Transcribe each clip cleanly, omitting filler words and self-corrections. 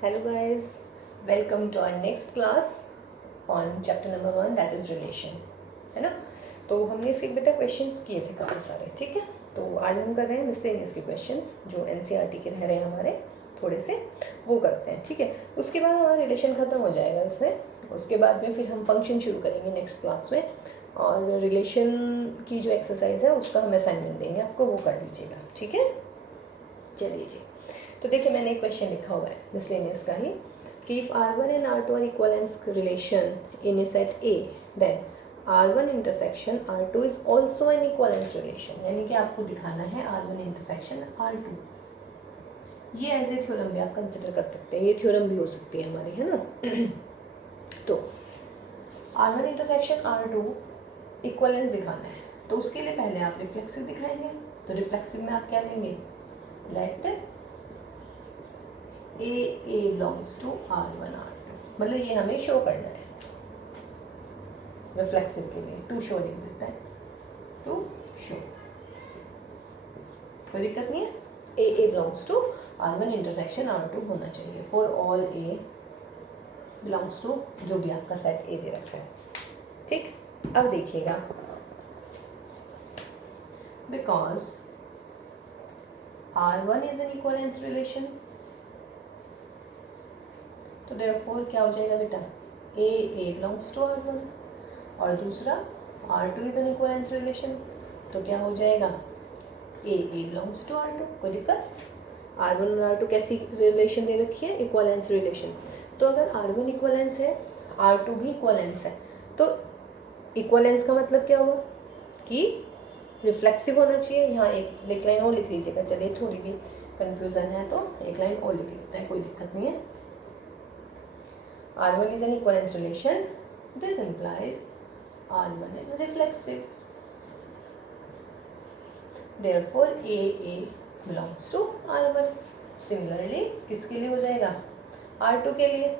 Hello guys, welcome to our next class on chapter number 1 that is relation, है ना। तो हमने इसके बेटा क्वेश्चंस किए थे काफ़ी सारे, ठीक है। तो आज हम कर रहे हैं मिसलेनियस के क्वेश्चंस जो एनसीईआरटी के रह रहे हैं हमारे थोड़े से, वो करते हैं, ठीक है। उसके बाद हमारा रिलेशन ख़त्म हो जाएगा इसमें। उसके बाद में फिर हम फंक्शन शुरू करेंगे नेक्स्ट क्लास में, और रिलेशन की जो एक्सरसाइज है उसका हम असाइनमेंट देंगे आपको, वो कर लीजिएगा, ठीक है। चलिए जी, तो देखिए मैंने एक क्वेश्चन लिखा हुआ है मिसलेनियस का ही कि if R1 and R2 are equivalence relation in a set A, then R1 intersection R2 is also an equivalence relation. यानी कि आपको दिखाना है R1 इंटरसेक्शन R2। ये एज ए थ्योरम भी आप कंसिडर कर सकते हैं, ये थ्योरम भी हो सकती है हमारी, है ना। तो R1 इंटरसेक्शन R2 इक्वलेंस दिखाना है, तो उसके लिए पहले आप रिफ्लेक्सिव दिखाएंगे। तो रिफ्लेक्सिव में आप क्या लेंगे, late a belongs to R1 R2, मतलब ये हमें शो करना है रिफ्लेक्सिव के लिए। टू शो लिख देता है, टू शो, कोई दिक्कत नहीं है। ए belongs to R1 intersection R2 होना चाहिए for all a belongs to जो भी आपका सेट ए दे रखा है, ठीक। अब देखिएगा, because R1 is an equivalence relation, तो देयरफॉर क्या हो जाएगा बेटा, ए बिलोंग्स टू R1, और दूसरा R2 is N equivalence relation, तो क्या हो जाएगा, ए बिलोंग्स टू R2। कोई दिक्कत। R1 और R2 कैसी रिलेशन दे रखी है, इक्वलेंस रिलेशन। तो अगर R1 इक्वलेंस है, R2 भी इक्वलेंस है, तो इक्वलेंस का मतलब क्या हुआ कि रिफ्लेक्सिव होना चाहिए। यहाँ एक लाइन और लिख लीजिएगा, चलिए थोड़ी भी कन्फ्यूज़न है तो एक लाइन और लिख लेते हैं, कोई दिक्कत नहीं है। R1 is an equivalence relation. This implies R1 is reflexive. Therefore, A belongs to R1. Similarly, किसके लिए हो जाएगा, R2 के लिए।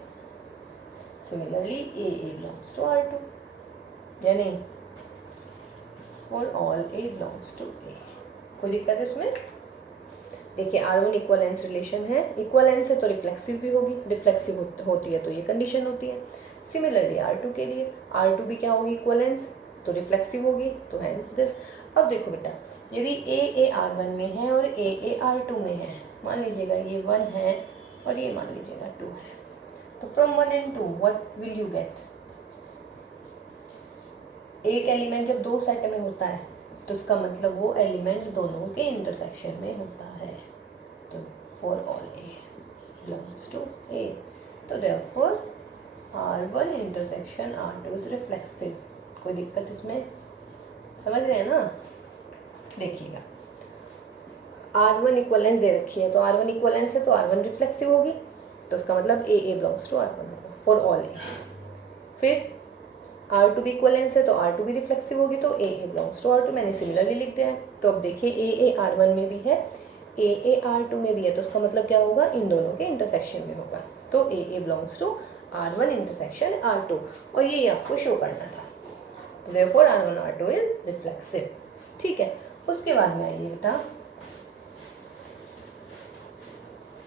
Similarly, A belongs to R2. यानी for all A belongs to A. कोई दिक्कत है इसमें। देखिए R1 इक्वलेंस रिलेशन है, इक्वलेंस है तो रिफ्लेक्सिव भी होगी, रिफ्लेक्सिव होती है तो ये कंडीशन होती है। सिमिलरली R2 के लिए, R2 भी क्या होगी, इक्वलेंस, तो रिफ्लेक्सिव होगी, तो हैंस दिस। अब देखो बेटा, यदि A R1 में है और A R2 में है, मान लीजिएगा ये 1 है और ये मान लीजिएगा 2 है, तो from 1 and 2 what will you get. एक एलिमेंट जब दो सेट में होता है तो उसका मतलब वो एलिमेंट दोनों के इंटरसेक्शन में होता है। तो for all a belongs to a, तो therefore R1 intersection R2 is reflexive. कोई दिक्कत इसमें, समझ रहे हैं ना। देखिएगा R1 इक्वलेंस दे रखी है, तो R1 इक्वलेंस है तो R1 रिफ्लेक्सिव होगी, तो उसका मतलब ए बिलोंग्स टू R1 होगा फॉर ऑल ए। फिर R2 भी इक्वलेंस है तो R2 भी रिफ्लेक्सिव होगी, तो ए बिलोंग्स टू R2 मैंने सिमिलरली लिख दिया है। तो अब देखिए ए R1 में भी है, ए R2 में भी है, तो उसका मतलब क्या होगा, इन दोनों के इंटरसेक्शन में होगा। तो ए belongs to R1 intersection R2, और ये आपको शो करना था। तो therefore R1 R2 is reflexive, ठीक है। उसके बाद में आइए बेटा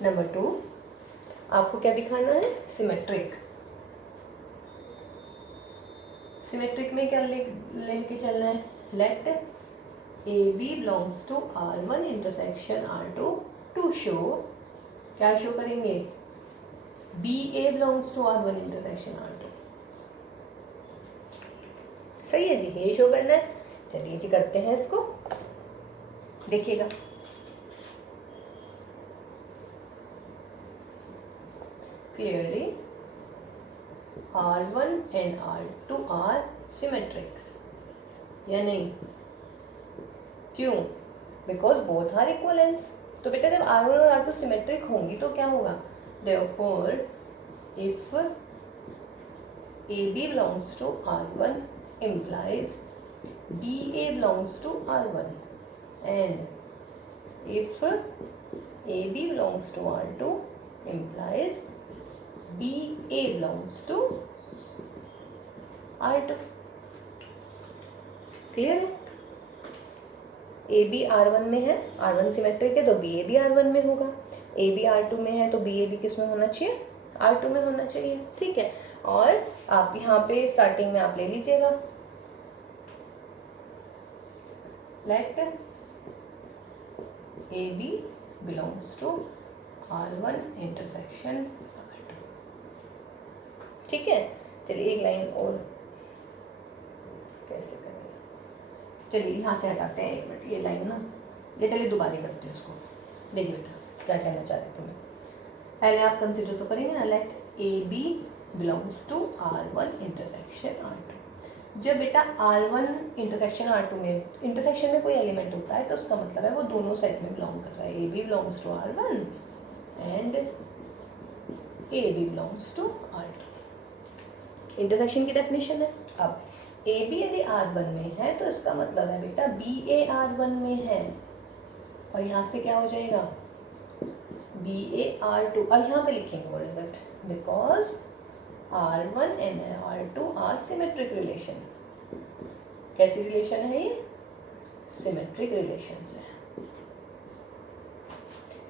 नंबर 2, आपको क्या दिखाना है, सिमेट्रिक। सिमेट्रिक में क्या लेके चलना है, let a b belongs to R1 intersection R2 to show, क्या शो करेंगे, b a belongs to R1 intersection R2। सही है जी, ये शो करना है। चलिए जी करते हैं इसको, देखिएगा। Clearly R1 and R2 are symmetric, या नहीं, क्यों, बिकॉज बोथ आर इक्वलेंस। तो बेटा जब R1 और R2 सिमेट्रिक होंगी तो क्या होगा, therefore if AB belongs to R1 implies BA belongs to R1, and if AB belongs to R2 implies BA belongs to R2। Clear है। ए बी R1 में है, R1 सिमेट्रिक है तो BA भी R1 में होगा। ए बी R2 में है तो बी ए भी किस में होना चाहिए, R2 में होना चाहिए, ठीक है। और आप यहाँ पे स्टार्टिंग में आप ले लीजिएगा let a b belongs to R1 intersection R2, ठीक है। चलिए एक लाइन और कैसे करेंगे, चलिए यहाँ से हटाते हैं, एक मिनट ये लाइन ना, ये चलिए दोबारा करते हैं इसको। देखिए बेटा क्या कहना चाहते थे मैं, पहले आप कंसिडर तो करेंगे ना, let a b belongs to R1 intersection R2। जब बेटा R1 इंटरसेक्शन R2 में, इंटरसेक्शन में कोई एलिमेंट होता है तो उसका मतलब है वो दोनों सेट में बिलोंग कर रहा है, a b belongs to R1 and a b belongs to R2। Intersection की डेफिनेशन है। अब ए बी यदि R1 में है तो इसका मतलब है बेटा बी ए R1 में है, और यहाँ से क्या हो जाएगा बी ए R2, और यहाँ पे लिखेंगे वो result, because R1 and R2 are symmetric relation. कैसी रिलेशन है ये, सिमेट्रिक रिलेशन है।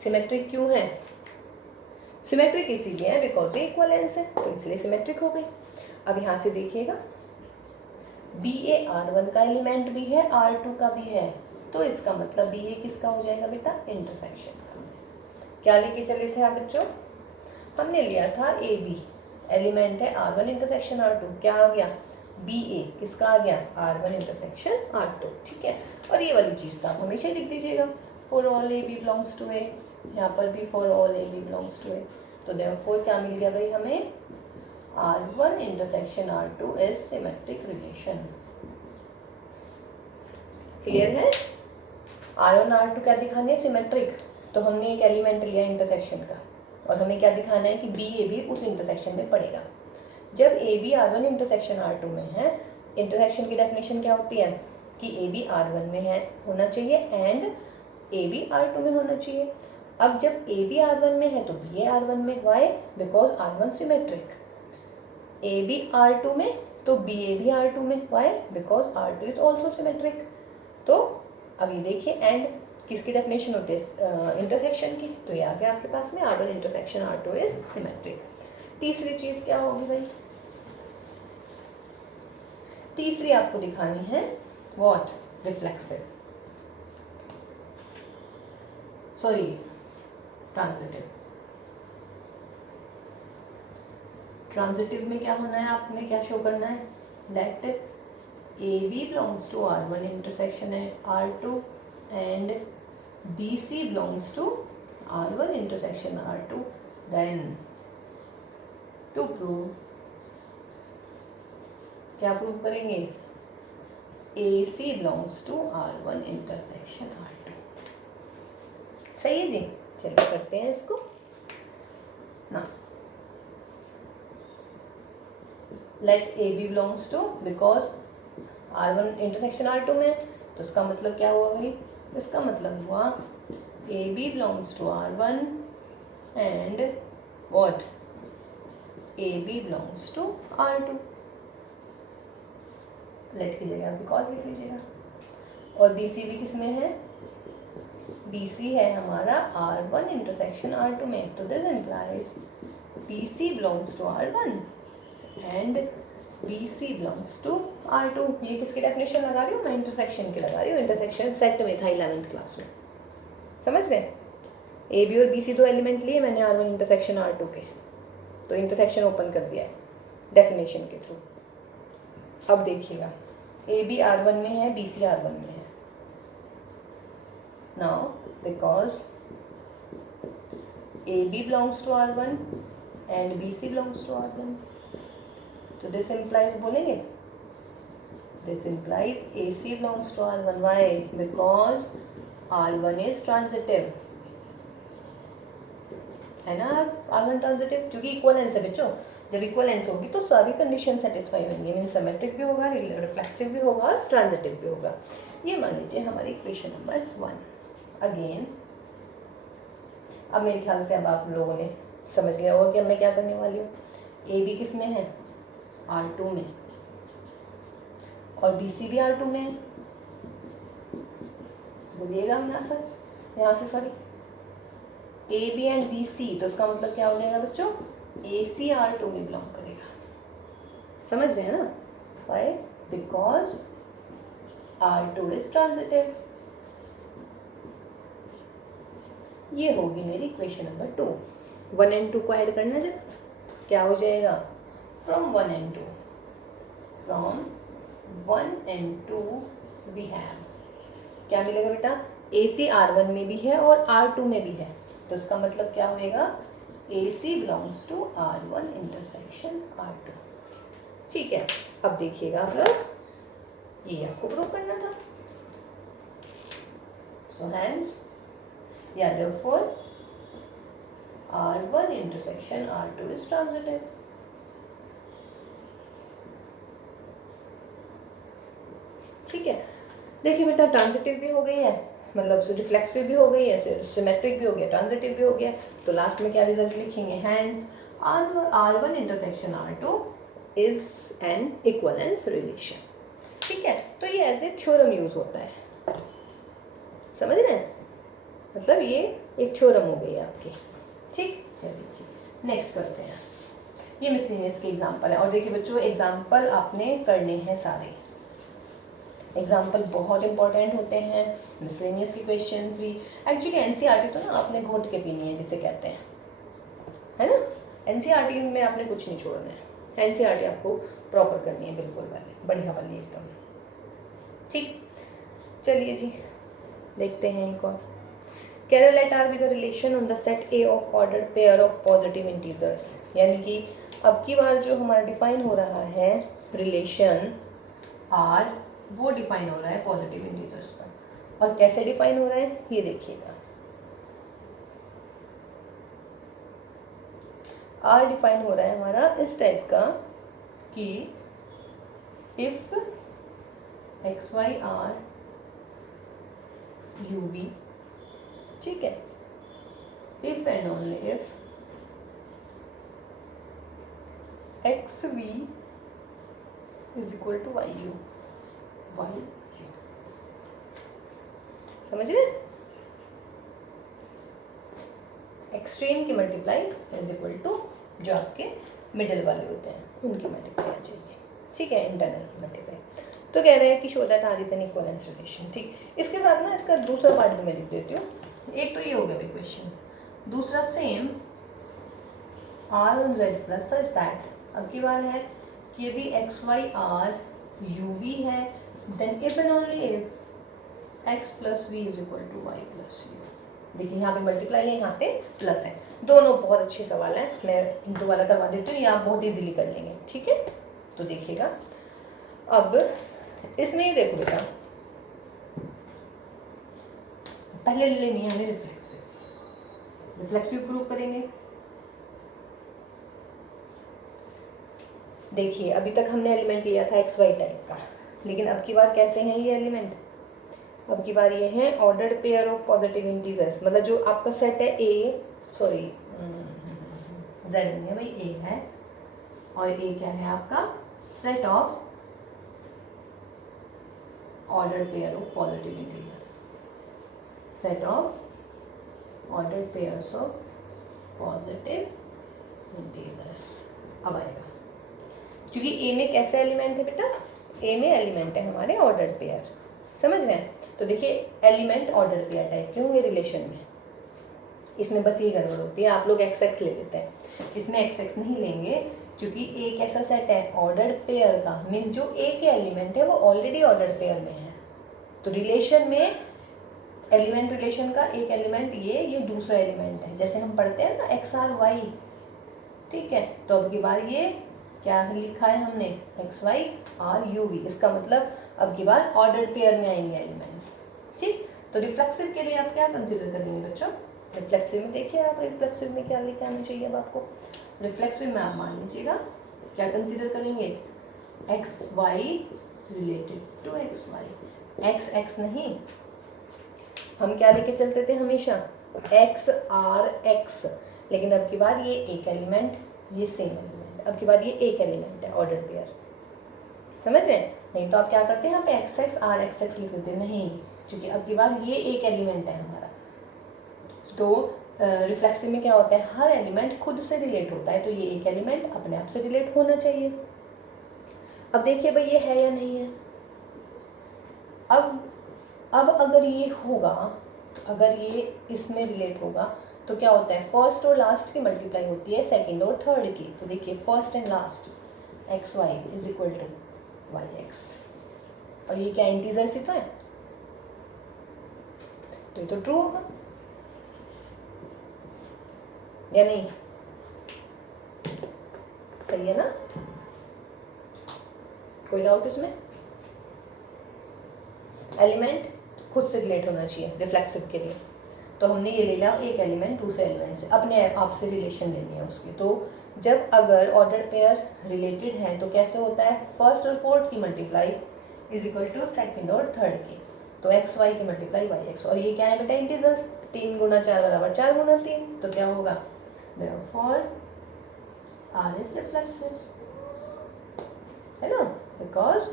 सिमेट्रिक क्यों है, सिमेट्रिक इसीलिए है बिकॉज ये इक्वलेंस है तो इसलिए सिमेट्रिक हो गई। अब यहाँ से देखिएगा बी ए R1 का एलिमेंट भी है R2 का भी है, तो इसका मतलब बी ए किसका हो जाएगा बेटा, इंटरसेक्शन का। क्या लेके चले थे आप बच्चों, हमने लिया था ए बी एलिमेंट है R1 इंटरसेक्शन R2, क्या आ गया बी ए किसका आ गया R1 इंटरसेक्शन R2, ठीक है। और ये वाली चीज़ तो आप हमेशा लिख दीजिएगा, for all a b belongs to a, यहाँ पर भी for all a b belongs to a, तो देयरफॉर क्या मिल गया भाई हमें, R1 intersection R2 is symmetric relation. Clear है, R1 R2 क्या दिखाने, सिमेट्रिक, तो हमने एक एलिमेंट लिया इंटरसेक्शन का और हमें क्या दिखाना है कि बी ए भी उस इंटरसेक्शन में पड़ेगा। जब A B R1 intersection R2 में है, इंटरसेक्शन की डेफिनेशन क्या होती है कि ए बी R1 में है होना चाहिए एंड ए बी R2 में होना चाहिए। अब जब ए बी R1 में है तो बी ए R1 में, why, because R1 symmetric. A b R2 में तो बी ए भी R2 में, why, because R2 is also symmetric. तो अब ये देखिए एंड किसकी डेफिनेशन होती है, इंटरसेक्शन की, तो ये आ गया आपके पास में R1 intersection R2 is symmetric. तीसरी चीज क्या होगी भाई, तीसरी आपको दिखानी है what, reflexive, sorry transitive. Transitive में क्या होना है, आपने क्या शो करना है, let a b belongs to R1 intersection है R2 and b c belongs to R1 intersection R2, then to prove, क्या प्रूव करेंगे, a c belongs to R1 intersection R2। सही है जी, चलिए करते हैं इसको ना। Let a b belongs to, because R1 intersection R2 में, तो इसका मतलब क्या हुआ भाई, इसका मतलब हुआ a b belongs to R1 and what, a b belongs to R2। Let की जगह बिकॉज लिख लीजिएगा, और बी सी भी किस में है, बी सी है हमारा R1 इंटरसेक्शन R2 में, तो this implies b c belongs to R1 and b c belongs to R2। ये किसकी डेफिनेशन लगा रही हूँ मैं, इंटरसेक्शन की लगा रही हूँ, इंटरसेक्शन सेट में था 11th क्लास में, समझ रहे, ए बी और बी सी दो एलिमेंट लिए मैंने R1 इंटरसेक्शन R2 के, तो इंटरसेक्शन ओपन कर दिया है डेफिनेशन के थ्रू। अब देखिएगा ए बी R1 में है, बी सी R1 में है, now because a b belongs to R1 and b c belongs to R1, तो दिस इम्प्लाइज, बोलेंगे this implies a c belongs to R1, why, because R1 is transitive, है ना, R1 transitive, क्योंकि equivalence है बच्चों, जब इक्वलेंस होगी तो सारी कंडीशन सेटिस्फाई होंगी, मीन सिमेट्रिक भी होगा, रिफ्लेक्सिव भी होगा और ट्रांजिटिव भी होगा। ये मान लीजिए हमारी इक्वेशन नंबर 1। अगेन अब मेरे ख्याल से अब आप लोगों ने समझ लिया होगा कि अब मैं क्या करने वाली हूँ, ए बी किस में है, R2 में, और बी सी भी R2 में है, बोलिएगा यहाँ से sorry, a b and b c, तो इसका मतलब क्या हो जाएगा बच्चों, ए सी R2 में बिलोंग करेगा। समझ रहे हैं ना? Why? Because R2 is transitive. ये होगी मेरी इक्वेशन नंबर 2। 1 and 2 को ऐड करना जब, क्या हो जाएगा, from 1 and 2, from 1 and 2 we have, क्या मिलेगा बेटा, ए सी R1 में भी है और R2 में भी है, तो इसका मतलब क्या होएगा, a c belongs to R1 intersection R2। ठीक है, अब देखिएगा आप लोग, ये आपको प्रूव करना था। सो हैंस या therefore R1 intersection R2 is transitive. ठीक है, देखिए बेटा, ट्रांजिटिव भी हो गई है, मतलब रिफ्लेक्सिव भी हो गई है, सिमेट्रिक भी हो गया, ट्रांजिटिव भी हो गया, तो लास्ट में क्या रिजल्ट लिखेंगे, hence R1 intersection R2 is an equivalence relation. ठीक है, तो ये एज ए थ्योरम यूज होता है, समझ रहे हैं, मतलब ये एक थ्योरम हो गई आपकी। ठीक, चलिए जी नेक्स्ट करते हैं। ये मिसलेनियस के एग्जाम्पल है, और देखिए बच्चों, एग्जाम्पल आपने करने हैं सारे, एग्जाम्पल बहुत इंपॉर्टेंट होते हैं, मिसलेनियस के क्वेश्चंस भी। एक्चुअली एनसीईआरटी तो ना आपने घोट के पीनी है जिसे कहते हैं, है ना, एनसीईआरटी में आपने कुछ नहीं छोड़ना है, एनसीईआरटी आपको प्रॉपर करनी है, बिल्कुल वाली बढ़िया वाली एकदम। ठीक, चलिए जी देखते हैं एक और। कैरोलेट R with relation on the set a of order pair of positive integers, यानी कि अब की बार जो हमारा डिफाइन हो रहा है रिलेशन आर, वो डिफाइन हो रहा है पॉजिटिव इंटीजर्स पर, और कैसे डिफाइन हो रहा है ये देखिएगा। आर डिफाइन हो रहा है हमारा इस टाइप का कि if x y R u v, ठीक है, if and only if x v is equal to y u, y u, समझ रहे, एक्सट्रीम की मल्टीप्लाई इज इक्वल टू जो आपके मिडिल वाले होते हैं उनकी मल्टीप्लाई आ जाएगी। ठीक है, इंटरनल की मल्टीप्लाई। तो कह रहे हैं कि show that R is an equivalence relation. ठीक, इसके साथ ना इसका दूसरा पार्ट भी मैं लिख देती हूँ। एक तो ये हो गया भाई क्वेश्चन, दूसरा same R on Z plus such that, अब की बात है कि यदि x y R u v है, then if and only if x plus v is equal to y plus u. देखिए यहाँ पे मल्टीप्लाई है, यहाँ पे प्लस है, दोनों बहुत अच्छे सवाल हैं, मैं इंटू वाला करवा देती हूँ, ये आप बहुत इजीली कर लेंगे। ठीक है, तो देखिएगा अब इसमें ही देखो बेटा, पहले लेनी है हमें रिफ्लेक्सिव, रिफ्लेक्सिव प्रूव करेंगे। देखिए अभी तक हमने एलिमेंट लिया था एक्स वाई टाइप का, लेकिन अब की बार कैसे हैं ये एलिमेंट, अब की बार ये है ordered pair of positive integers, मतलब जो आपका सेट है ए, सॉरी जेड नहीं है भाई, ए है, और ए क्या है आपका set of ordered pair of positive integer, set of ordered pairs of positive integers। अब आएगा, क्योंकि ए में कैसा एलिमेंट है बेटा, ए में एलिमेंट है हमारे ऑर्डर्ड पेयर, समझ रहे हैं। तो देखिए एलिमेंट ऑर्डर्ड पेयर टाइप के होंगे रिलेशन में, इसमें बस ये गड़बड़ होती है, आप लोग एक्स एक्स ले लेते हैं, इसमें एक्स एक्स नहीं लेंगे, क्योंकि एक ऐसा सेट है ऑर्डर्ड पेयर का, मीन जो ए के एलिमेंट है वो ऑलरेडी ऑर्डर्ड पेयर में है, तो रिलेशन में एलिमेंट रिलेशन का एक एलिमेंट ये दूसरा एलिमेंट है, जैसे हम पढ़ते हैं ना एक्स आर वाई, ठीक है, तो अब की बार ये क्या लिखा है हमने x y R u v, इसका मतलब अब की बार ऑर्डर्ड पेयर में आएंगे एलिमेंट्स। ठीक, तो रिफ्लेक्सिव के लिए आप क्या कंसिडर करेंगे बच्चों, रिफ्लेक्सिव में देखिए आप, रिफ्लेक्सिव में क्या लेके आना चाहिए अब आपको, रिफ्लेक्सिव में आप मान लीजिएगा क्या कंसिडर करेंगे, x y related to x y, x x नहीं, हम क्या लेके चलते थे हमेशा एक्स आर एक्स, लेकिन अब की बार ये एक एलिमेंट, ये सेम एलिमेंट, अब की बार ये एक एलिमेंट है ऑर्डर पेयर, समझ रहे हैं। नहीं तो आप क्या करते हैं यहाँ पे x x R x x लिख देते हैं, नहीं, क्योंकि अब की बार ये एक एलिमेंट है हमारा, तो रिफ्लेक्सिव में क्या होता है, हर एलिमेंट खुद से रिलेट होता है, तो ये एक एलिमेंट अपने आप से रिलेट होना चाहिए। अब देखिए भाई ये है या नहीं है। अब अगर ये होगा, तो अगर ये इसमें रिलेट होगा तो क्या होता है, फर्स्ट और लास्ट की मल्टीप्लाई होती है सेकंड और थर्ड की। तो देखिए first and last x y is equal to y x, और ये क्या इंटीजर्स ही तो है, तो ये तो ट्रू होगा या नहीं, सही है ना, कोई डाउट इसमें। एलिमेंट खुद से रिलेट होना चाहिए रिफ्लेक्सिव के लिए, तो हमने ये ले लिया एक एलिमेंट दूसरे एलिमेंट से, अपने आप से रिलेशन लेनी है उसकी। तो जब अगर ऑर्डर पेयर रिलेटेड है तो कैसे होता है, फर्स्ट और फोर्थ की multiply is equal to second और थर्ड की, तो एक्स वाई की मल्टीप्लाई वाई एक्स, और ये क्या है बेटा इंटीजर, 3 गुना 4 बराबर 4 गुना 3, तो क्या होगा, देयरफॉर आर इज रिफ्लेक्सिव, है ना, because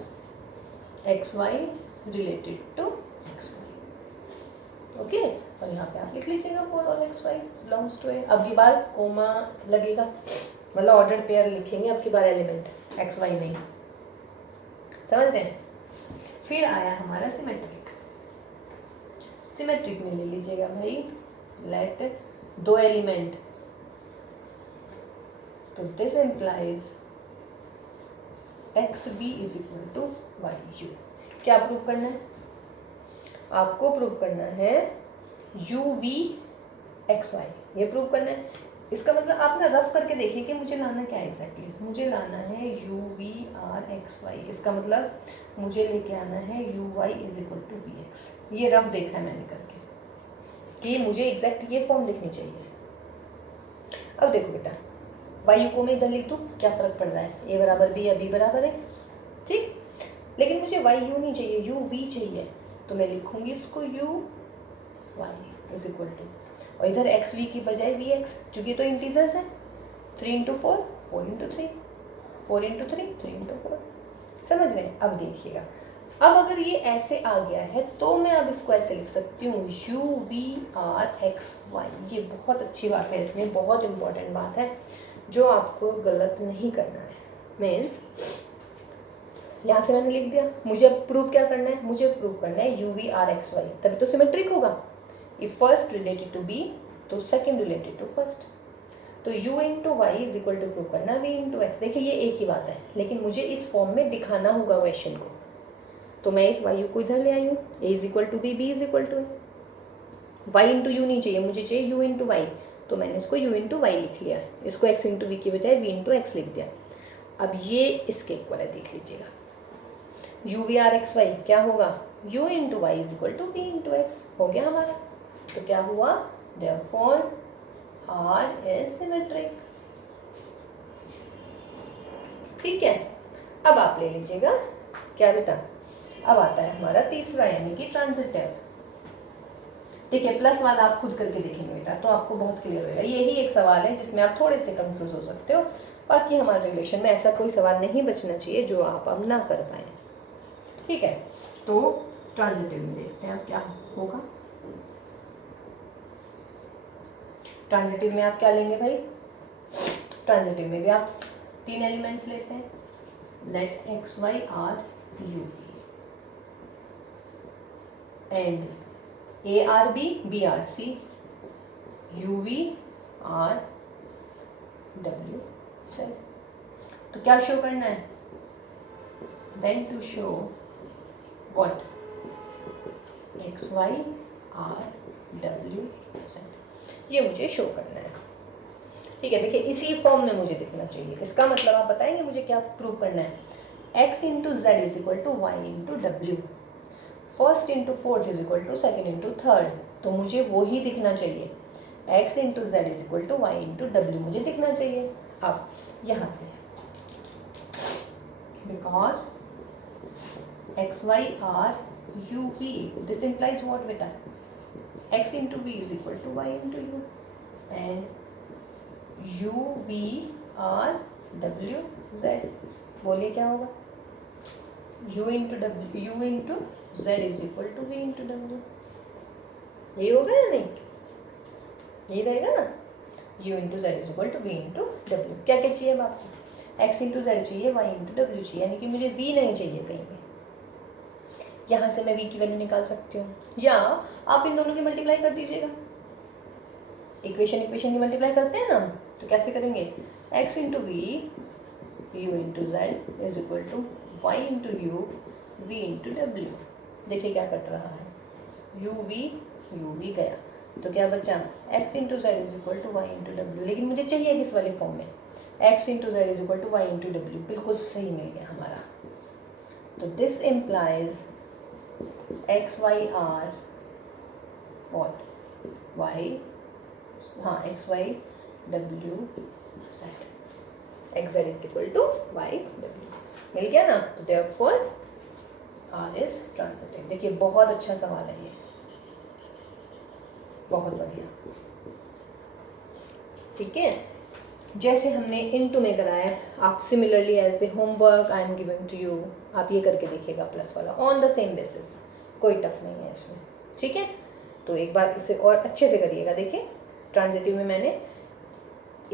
x y related to x y. Okay, और यहाँ पे आप लिख लीजिएगा for all x y belongs to a. अब की बार कोमा लगेगा, मतलब ऑर्डर पेयर लिखेंगे अब की बार एलिमेंट एक्स वाई नहीं, समझ रहे हैं। फिर आया हमारा सिमेट्रिक। सिमेट्रिक में ले लीजिएगा भाई, लेट दो एलिमेंट, तो this implies x b is equal to y u. क्या प्रूव करना है, आपको प्रूव करना है यू वी एक्स वाई, ये प्रूव करना है। इसका मतलब आप ना रफ करके देखिए कि मुझे लाना क्या है एग्जैक्टली, मुझे लाना है u v R x y, इसका मतलब मुझे लेके आना है u y is equal to v x. ये रफ देखा है मैंने करके कि मुझे एग्जैक्ट ये फॉर्म दिखनी चाहिए। अब देखो बेटा, वाई यू को मैं इधर लिख दूँ, क्या फ़र्क पड़ रहा है, ए बराबर बी या बी बराबर है, ठीक, लेकिन मुझे वाई यू नहीं चाहिए, यू वी चाहिए, तो मैं लिखूंगी इसको u y is equal to, और इधर एक्स वी की बजाय वी एक्स, चूँकि तो इंटीजर्स हैं, 3 इंटू 4 4 इंटू 3 4 इंटू 3 3 इंटू 4, समझ रहे हैं। अब देखिएगा, अब अगर ये ऐसे आ गया है तो मैं अब इसको ऐसे लिख सकती हूँ u v R x y. ये बहुत अच्छी बात है, इसमें बहुत इंपॉर्टेंट बात है जो आपको गलत नहीं करना है। मीन्स यहाँ से मैंने लिख दिया, मुझे अब प्रूफ क्या करना है, मुझे प्रूफ करना है u v R x y, तभी तो सिमेट्रिक होगा। If first related to b तो सेकंड रिलेटेड टू फर्स्ट, तो u into y is equal to prove करना v इंटू एक्स। देखिए ये एक ही बात है, लेकिन मुझे इस फॉर्म में दिखाना होगा क्वेश्चन को, तो मैं इस वाई को इधर ले आई हूँ, a is equal to b, b is equal to y into u नहीं चाहिए, मुझे चाहिए u इंटू वाई, तो मैंने इसको u इंटू वाई लिख लिया, इसको x इंटू वी की बजाय v इंटू एक्स लिख दिया। अब ये इसके इक्वल है, देख लीजिएगा, u v R x y क्या होगा, u into y is equal to v into x, हो गया हमारा। तो क्या हुआ, देयरफॉर R is symmetric, ठीक है। अब आप ले लीजिएगा क्या बेटा, अब आता है हमारा तीसरा यानी कि ट्रांजिटिव। ठीक है, प्लस वाला आप खुद करके देखेंगे बेटा तो आपको बहुत क्लियर होगा। यही एक सवाल है जिसमें आप थोड़े से कंफ्यूज हो सकते हो, बाकी हमारे रिलेशन में ऐसा कोई सवाल नहीं बचना चाहिए जो आप अब ना कर पाए, ठीक है। तो ट्रांजिटिव में देखते हैं आप क्या होगा। ट्रांजिटिव में आप क्या लेंगे भाई, ट्रांजिटिव में भी आप 3 एलिमेंट्स लेते हैं, let x y R u v and a R b, b R c, u v R डब्ल्यू। चल तो क्या शो करना है, then to show what, x y R डब्ल्यू जेड, ये मुझे शो करना है, ठीक है। देखिए इसी फॉर्म में मुझे दिखना चाहिए, इसका मतलब आप बताएंगे मुझे क्या प्रूव करना है, x into z is equal to y into डब्ल्यू, first into fourth is equal to second into third, तो मुझे वो ही दिखना चाहिए, x into z is equal to y into डब्ल्यू मुझे दिखना चाहिए। अब यहाँ से because x y R u v, this implies what बेटा, x into v is equal to y into u and u v r w z, बोलिए क्या होगा, u into w, u into z is equal to v into w, ये होगा या नहीं, ये रहेगा ना, u into z is equal to v into डब्ल्यू। क्या क्या चाहिए अब आपको, x इंटू जेड चाहिए, y इंटू डब्ल्यू चाहिए, यानी कि मुझे v नहीं चाहिए कहीं भी। यहाँ से मैं v की वैल्यू निकाल सकती हूँ, या आप इन दोनों की मल्टीप्लाई कर दीजिएगा। इक्वेशन की मल्टीप्लाई करते हैं ना, तो कैसे करेंगे, x into v u into z is equal to y into u v into डब्ल्यू। देखिए क्या कट रहा है, यू वी गया, तो क्या बचा, x into z is equal to y into W. लेकिन मुझे चाहिए किस वाले फॉर्म में, x into z is equal to y into W. बिल्कुल सही मिल गया हमारा। तो this implies x y are what, Y, हाँ x Y W Z, x Z is equal to y W. मिल गया ना, तो देयरफॉर आर इज ट्रांजिटिव। देखिए बहुत अच्छा सवाल है ये, बहुत बढ़िया। ठीक है, जैसे हमने इनटू में कराया, आप similarly as a homework I am giving to you, आप ये करके देखिएगा प्लस वाला ऑन द सेम बेसिस, कोई टफ नहीं है इसमें। ठीक है, तो एक बार इसे और अच्छे से करिएगा। देखिए ट्रांजिटिव में मैंने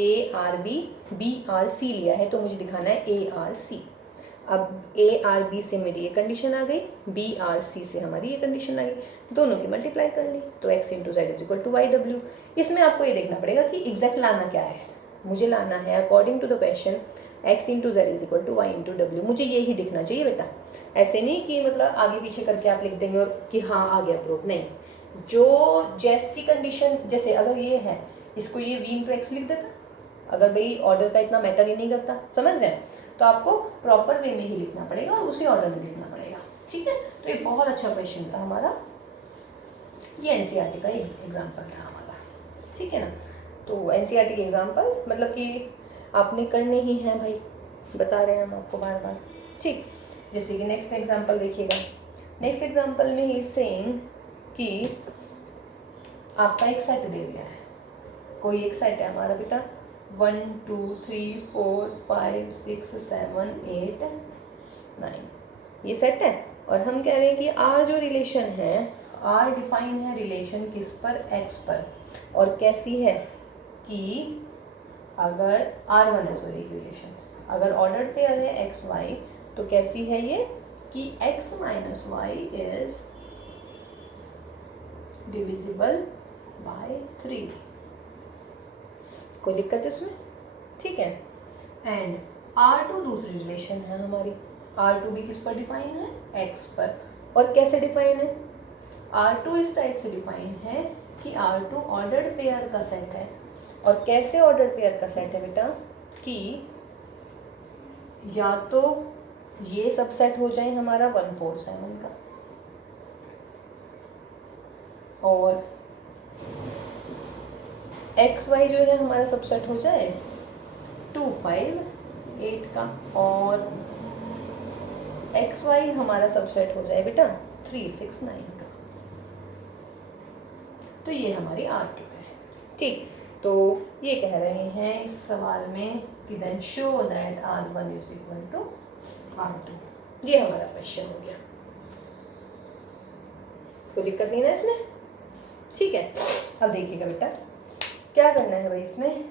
a R b R c लिया है, तो मुझे दिखाना है ए आर सी। अब ए आर बी से मेरी ये कंडीशन आ गई, बी आर सी से हमारी ये कंडीशन आ गई, दोनों की मल्टीप्लाई कर ली, तो x into z is equal to y डब्ल्यू। इसमें आपको ये देखना पड़ेगा कि एग्जैक्ट लाना क्या है। मुझे लाना है according to the question x into z is equal to y into डब्ल्यू। मुझे ये ही दिखना चाहिए बेटा, ऐसे नहीं कि मतलब आगे पीछे करके आप लिख देंगे और कि हाँ आ गया प्रूफ, नहीं। जो जैसी कंडीशन, जैसे अगर ये है, इसको ये वी इंटू एक्स लिख देता, अगर भाई ऑर्डर का इतना मैटर ही नहीं करता, समझ रहे हैं, तो आपको प्रॉपर वे में ही लिखना पड़ेगा और उसी ऑर्डर में लिखना पड़ेगा। ठीक है, तो ये बहुत अच्छा क्वेश्चन था हमारा, ये एनसीईआरटी का एग्जाम्पल था हमारा। ठीक है ना, तो एनसीईआरटी के एग्जाम्पल्स मतलब कि आपने करने ही हैं भाई, बता रहे हैं हम आपको बार बार। ठीक, जैसे कि नेक्स्ट एग्जाम्पल देखिएगा। नेक्स्ट एग्जाम्पल में ही सेइंग कि आपका एक सेट दे दिया है, कोई एक सेट है हमारा बेटा 1 2 3 4 5 6 7 8 9, ये सेट है। और हम कह रहे हैं कि आर जो रिलेशन है, आर डिफाइन है रिलेशन किस पर, एक्स पर, और कैसी है कि अगर R1 है, सॉरी रिलेशन, अगर ऑर्डर पेयर है एक्स वाई, तो कैसी है ये कि x minus y is divisible by 3। कोई दिक्कत है इसमें? ठीक है, एंड R2 दूसरी रिलेशन है हमारी, R2 भी किस पर डिफाइन है, x पर। और कैसे डिफाइन है, R2 इस टाइप से डिफाइन है कि R2 ऑर्डर्ड पेयर का सेट है। और कैसे ऑर्डर्ड पेयर का सेट है बेटा, कि या तो ये सबसेट हो जाए हमारा 147 का, और एक्स वाई जो है हमारा सबसेट हो जाए 258 का, और एक्स वाई हमारा सबसेट हो जाए बेटा 369 का। तो ये हमारी R2 है। ठीक, तो ये कह रहे हैं इस सवाल में कि then show that R1 is equal to R2। ये हमारा क्वेश्चन हो गया, कोई दिक्कत नहीं ना इसमें? ठीक है, अब देखिएगा बेटा क्या करना है भाई इसमें,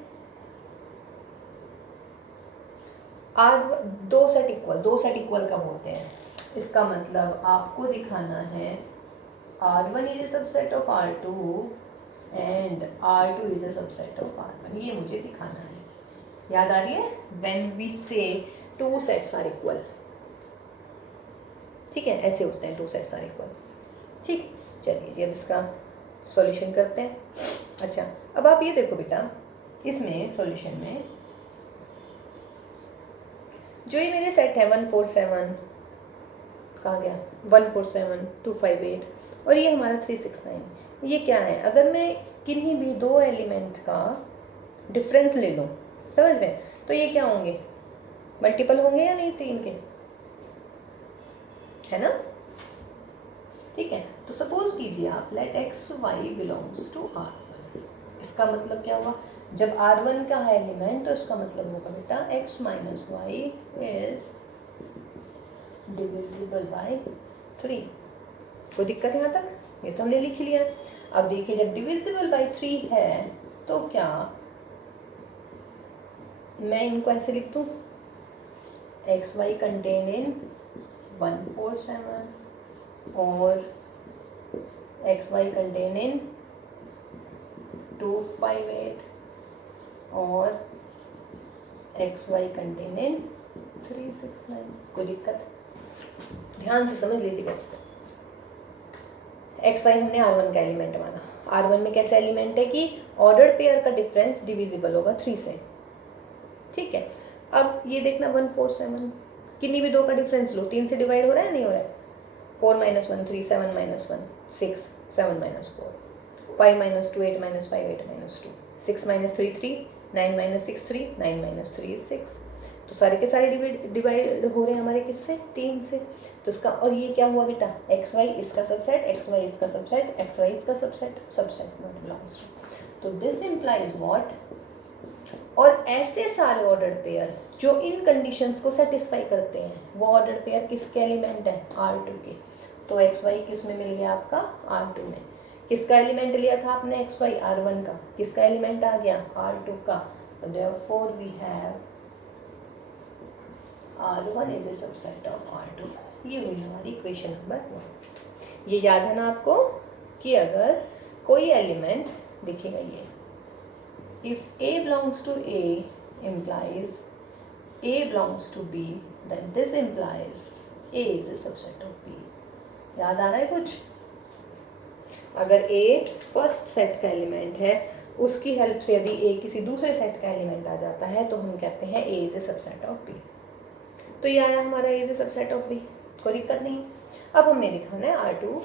दो सेट इक्वल कब होते हैं, इसका मतलब आपको दिखाना है R1 is a subset of R2 and R2 is a subset of R1, ये मुझे दिखाना है। याद आ रही है, व्हेन वी से टू सेट्स आर इक्वल, ठीक है, ऐसे होते हैं टू सेट्स आर इक्वल। ठीक, चलिए जी अब इसका सॉल्यूशन करते हैं। अच्छा, अब आप ये देखो बेटा, इसमें सॉल्यूशन में जो ये मेरे सेट है 147, कहाँ गया, 147 258, और ये हमारा 369, ये क्या है, अगर मैं किन्हीं भी दो एलिमेंट का डिफरेंस ले लूँ, समझ रहे हैं, तो ये क्या होंगे, मल्टीपल होंगे या नहीं तीन के, है ना? ठीक है, तो सपोज कीजिए आप let x y belongs to R1, इसका मतलब क्या हुआ, जब R1 का है एलिमेंट तो इसका मतलब होगा बेटा x minus y is divisible by 3। कोई दिक्कत यहाँ तक? ये तो हमने लिख लिया। अब देखिए जब डिविजिबल बाय 3 है तो क्या मैं इनको ऐसे लिख दूँ, एक्स वाई कंटेन इन 147 और एक्स वाई कंटेन इन 258 और एक्स वाई कंटेन इन 369। कोई दिक्कत? ध्यान से समझ लीजिएगा इसको। एक्स वाई हमने R1 का एलिमेंट माना। R1 में कैसा एलिमेंट है कि ऑर्डर्ड पेयर का डिफरेंस डिविजिबल होगा 3 से, ठीक है। अब ये देखना 147 किन्हीं भी दो का डिफरेंस लो, 3 से डिवाइड हो रहा है नहीं हो रहा है? 4 - 1 3, 7 - 1 6, 7 - 4, 5 - 2 8 - 5 8 - 2, 6 - 3 3, 9 - 6 3, 9 - 3 is 6। तो सारे के सारे डिवाइड हो रहे हैं हमारे किससे? 3 से। तो इसका और ये क्या हुआ बेटा? एक्स वाई इसका सबसेट, एक्स वाई इसका सबसेट, एक्स वाई इसका subset, subset not belongs to. तो दिस इम्प्लाइज व्हाट? और ऐसे सारे ऑर्डर्ड पेयर जो इन कंडीशंस को सेटिस्फाई करते हैं, वो ऑर्डर्ड पेयर किसके एलिमेंट है? R2 के। तो एक्स वाई किस में मिल गया आपका? R2 में। किसका एलिमेंट लिया था आपने? एक्स वाई R1 का। किसका एलिमेंट आ गया? R2 का। तो therefore we have R1 is a subset of R2। ये हुई हमारी इक्वेशन नंबर 1। ये याद है ना आपको कि अगर कोई एलिमेंट दिखेगा, ये if A belongs to A implies A belongs to B, then this implies A is a subset of B। याद आ रहा है कुछ? अगर A फर्स्ट सेट का एलिमेंट है, उसकी हेल्प से यदि A किसी दूसरे सेट का एलिमेंट आ जाता है तो हम कहते हैं A is a subset of B। तो ये आया हमारा A is a subset of B, कोई दिक्कत नहीं। अब हमने दिखाना है R2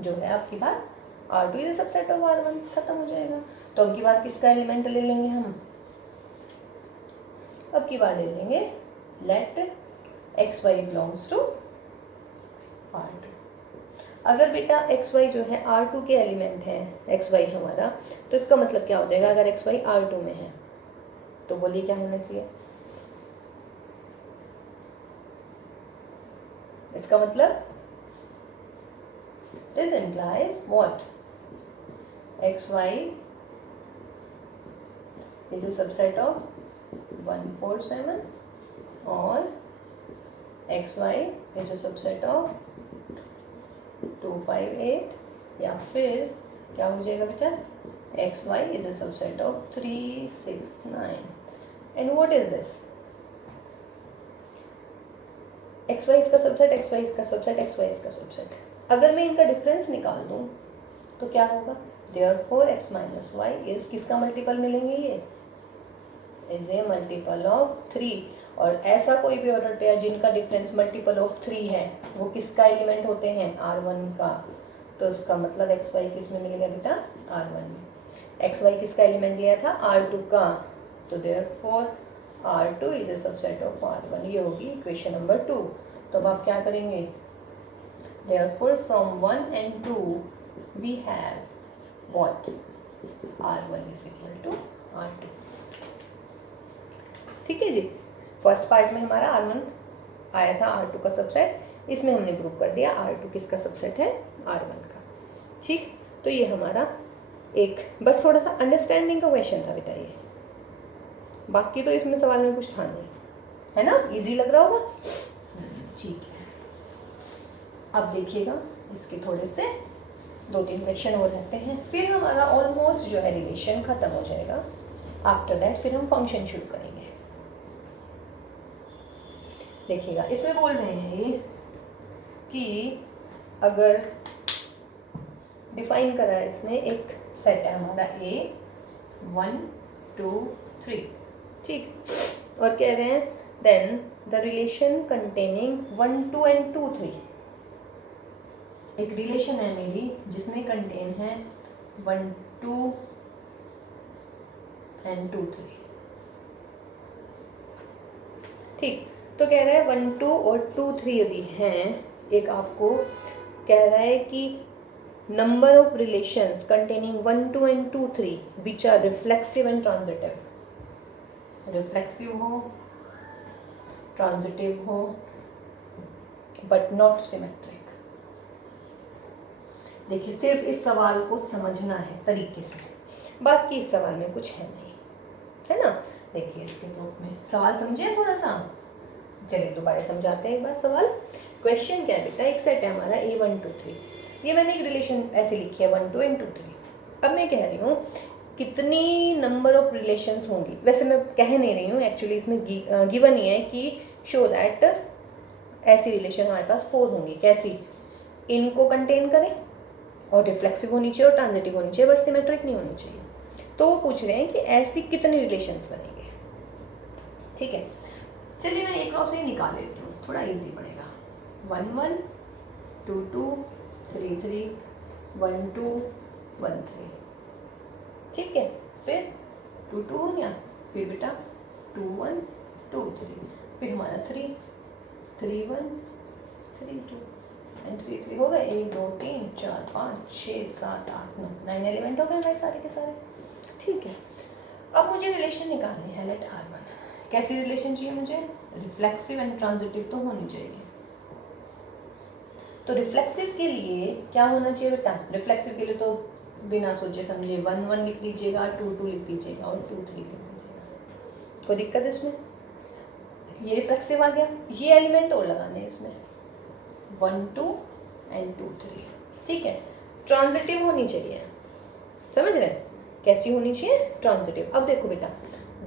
जो है आपकी बात, R2 is a subset of R1, खत्म हो जाएगा। तो अब की बार किसका एलिमेंट ले लेंगे हम? अब की बार ले लेंगे let x y belongs to R2। अगर बेटा एक्स वाई जो है R2 के एलिमेंट है, एक्स वाई हमारा, तो इसका मतलब क्या हो जाएगा? अगर एक्स वाई R2 में है तो बोलिए क्या होना चाहिए? इसका मतलब this implies what? XY is a subset of 147 और XY is a subset of 258, या फिर क्या हो जाएगा बेटा? XY is a subset of 369। and what is this? XY इसका सबसेट, XY इसका सबसेट, XY इसका सबसेट। अगर मैं इनका डिफरेंस निकाल दूं तो क्या होगा? Therefore x minus y is किसका मल्टीपल मिलेंगे? ये इज ए मल्टीपल ऑफ 3। और ऐसा कोई भी ऑर्डर पेयर जिनका डिफरेंस मल्टीपल ऑफ 3 है, वो किसका एलिमेंट होते हैं? R1 का। तो उसका मतलब एक्स वाई किस में मिलेगा बेटा? R1 में। एक्स वाई किसका एलिमेंट लिया था? R2 का। तो therefore R2 is a subset of R1। ये होगी इक्वेशन नंबर 2। तो अब आप क्या करेंगे? Therefore from 1 and 2 we have what? R1 is equal to R2। ठीक है जी। फर्स्ट पार्ट में हमारा R1 आया था R2 का सबसेट, इसमें हमने प्रूव कर दिया R2 किसका सबसेट है? R1 का। ठीक, तो ये हमारा एक बस थोड़ा सा अंडरस्टैंडिंग का क्वेश्चन था बेटा ये, बाकी तो इसमें सवाल में कुछ था नहीं, है ना? इजी लग रहा होगा? ठीक है। अब देखिएगा इसके थोड़े से 2-3 क्वेश्चन और रहते हैं, फिर हमारा ऑलमोस्ट जो है रिलेशन खत्म हो जाएगा। आफ्टर दैट फिर हम फंक्शन शुरू करेंगे। देखिएगा इसमें बोल रहे हैं ये कि अगर डिफाइन करा है इसने, एक सेट है हमारा A 1 2 3, ठीक, और कह रहे हैं then the relation containing 1 2 and 2 3। एक रिलेशन है मेरी जिसमें कंटेन है 1 2 and 2 3, ठीक। तो कह रहा है 1 2 और 2 3 यदि हैं, एक आपको कह रहा है कि number of relations containing 1 2 and 2 3 which are reflexive and transitive, reflexive हो ट्रांजिटिव हो बट नॉट सिमेट्रिक। देखिए सिर्फ इस सवाल को समझना है तरीके से। बाकी इस सवाल में कुछ है नहीं, है ना। देखिए इसके प्रूफ में सवाल समझे थोड़ा सा, चलिए दोबारा समझाते हैं एक बार सवाल। क्वेश्चन क्या है बेटा, एक सेट है हमारा A1 2 3, ये मैंने एक रिलेशन ऐसे लिखी है 1 2 and 2 3। अब मैं कह रही हूँ कितनी नंबर ऑफ रिलेशंस होंगी, वैसे मैं कह नहीं रही हूँ, एक्चुअली इसमें गिवन ही है कि शो दैट ऐसी रिलेशन हमारे पास 4 होंगी। कैसी, इनको कंटेन करें और रिफ्लेक्सिव होनी चाहिए और ट्रांजिटिव होनी चाहिए, बट सिमेट्रिक नहीं होनी चाहिए। तो वो पूछ रहे हैं कि ऐसी कितनी रिलेशंस बनेंगे। ठीक है, चलिए मैं एक क्रॉस ही निकाल लेती हूँ, थोड़ा इजी पड़ेगा। 1 1 2 2 3 3 1 2 1 3। ठीक है, फिर 2 2 हो गया, फिर बेटा 2 1 2 3, फिर हमारा 3 3 1 3 2 एंड 3 3 हो गए। 1 2 3 4 5 6 7 8 9 9 एलिमेंट हो गए हमारे सारे के सारे। ठीक है, अब मुझे रिलेशन निकालनी है। लेट R1, कैसी रिलेशन चाहिए मुझे, रिफ्लेक्सिव एंड ट्रांजिटिव तो होनी चाहिए। तो रिफ्लेक्सिव के लिए क्या होना चाहिए बेटा, रिफ्लेक्सिव के लिए तो बिना सोचे समझे 1 1 लिख दीजिएगा, 2 2 लिख दीजिएगा और 2 3 लिख दीजिएगा। कोई दिक्कत इसमें, ये रिफ्लेक्सिव आ गया। ये एलिमेंट और लगाने हैं इसमें 1 2 एंड 2 3। ठीक है, ट्रांजिटिव होनी चाहिए, समझ रहे हैं, कैसी होनी चाहिए, ट्रांजिटिव। अब देखो बेटा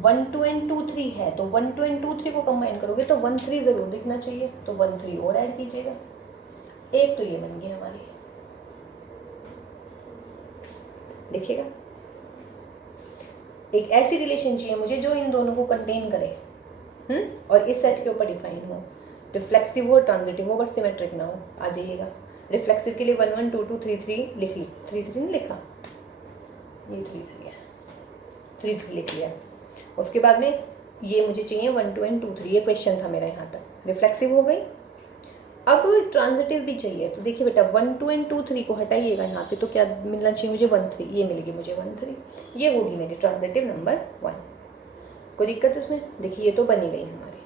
1 2 एंड 2 3 है, तो 1 2 एंड 2 3 को कंबाइन करोगे तो 1 3 जरूर दिखना चाहिए, तो 1 3 और ऐड कीजिएगा। एक तो ये बन गई हमारी, देखिएगा एक ऐसी रिलेशन चाहिए मुझे जो इन दोनों को कंटेन करे, और इस सेट के ऊपर डिफाइन हो, रिफ्लेक्सिव हो ट्रांजिटिव हो बट सिमेट्रिक ना हो। आ जाइएगा, रिफ्लेक्सिव के लिए 1 1 2 2 3 3 लिख ली, 3 3 नहीं लिखा, ये 3 3 है, 3 3 लिख लिया। उसके बाद में ये मुझे चाहिए 1 2 एंड 2 3, ये क्वेश्चन था मेरा यहाँ तक। रिफ्लेक्सिव हो गई, अब ट्रांजिटिव भी चाहिए। तो देखिए बेटा 1 2 एंड 2 3 को हटाइएगा यहाँ पे, तो क्या मिलना चाहिए मुझे 1 3, ये मिलेगी मुझे 1 3, ये होगी मेरी ट्रांजिटिव नंबर 1। कोई दिक्कत उसमें, देखिए ये तो बनी गई हमारी।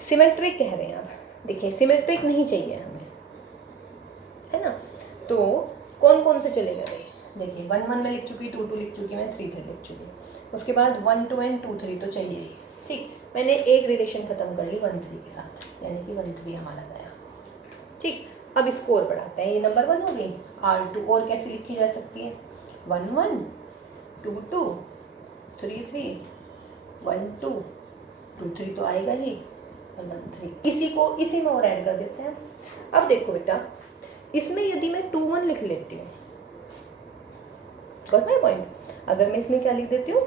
सिमेट्रिक कह रहे हैं, अब देखिए सिमेट्रिक नहीं चाहिए हमें, है ना। तो कौन कौन से चलेगा भाई, देखिए 1 1 में लिख चुकी, 2 2 लिख चुकी, मैं 3 3 लिख चुकी। उसके बाद 1 2 एंड 2 3 तो चाहिए ही। ठीक, मैंने एक रिलेशन खत्म कर ली 1 3 के साथ, यानी कि 1 3 हमारा गया। ठीक, अब इसको और बढ़ाते हैं, ये नंबर 1 हो गई। R2 और कैसे लिखी जा सकती है, 1 1 2 2 3 3 1 2 2 3 तो आएगा ही, और 1 3, इसी को इसी में और ऐड कर देते हैं। अब देखो बेटा इसमें यदि मैं 2 1 लिख लेती हूँ, गॉट माय पॉइंट, अगर मैं इसमें क्या लिख देती हूँ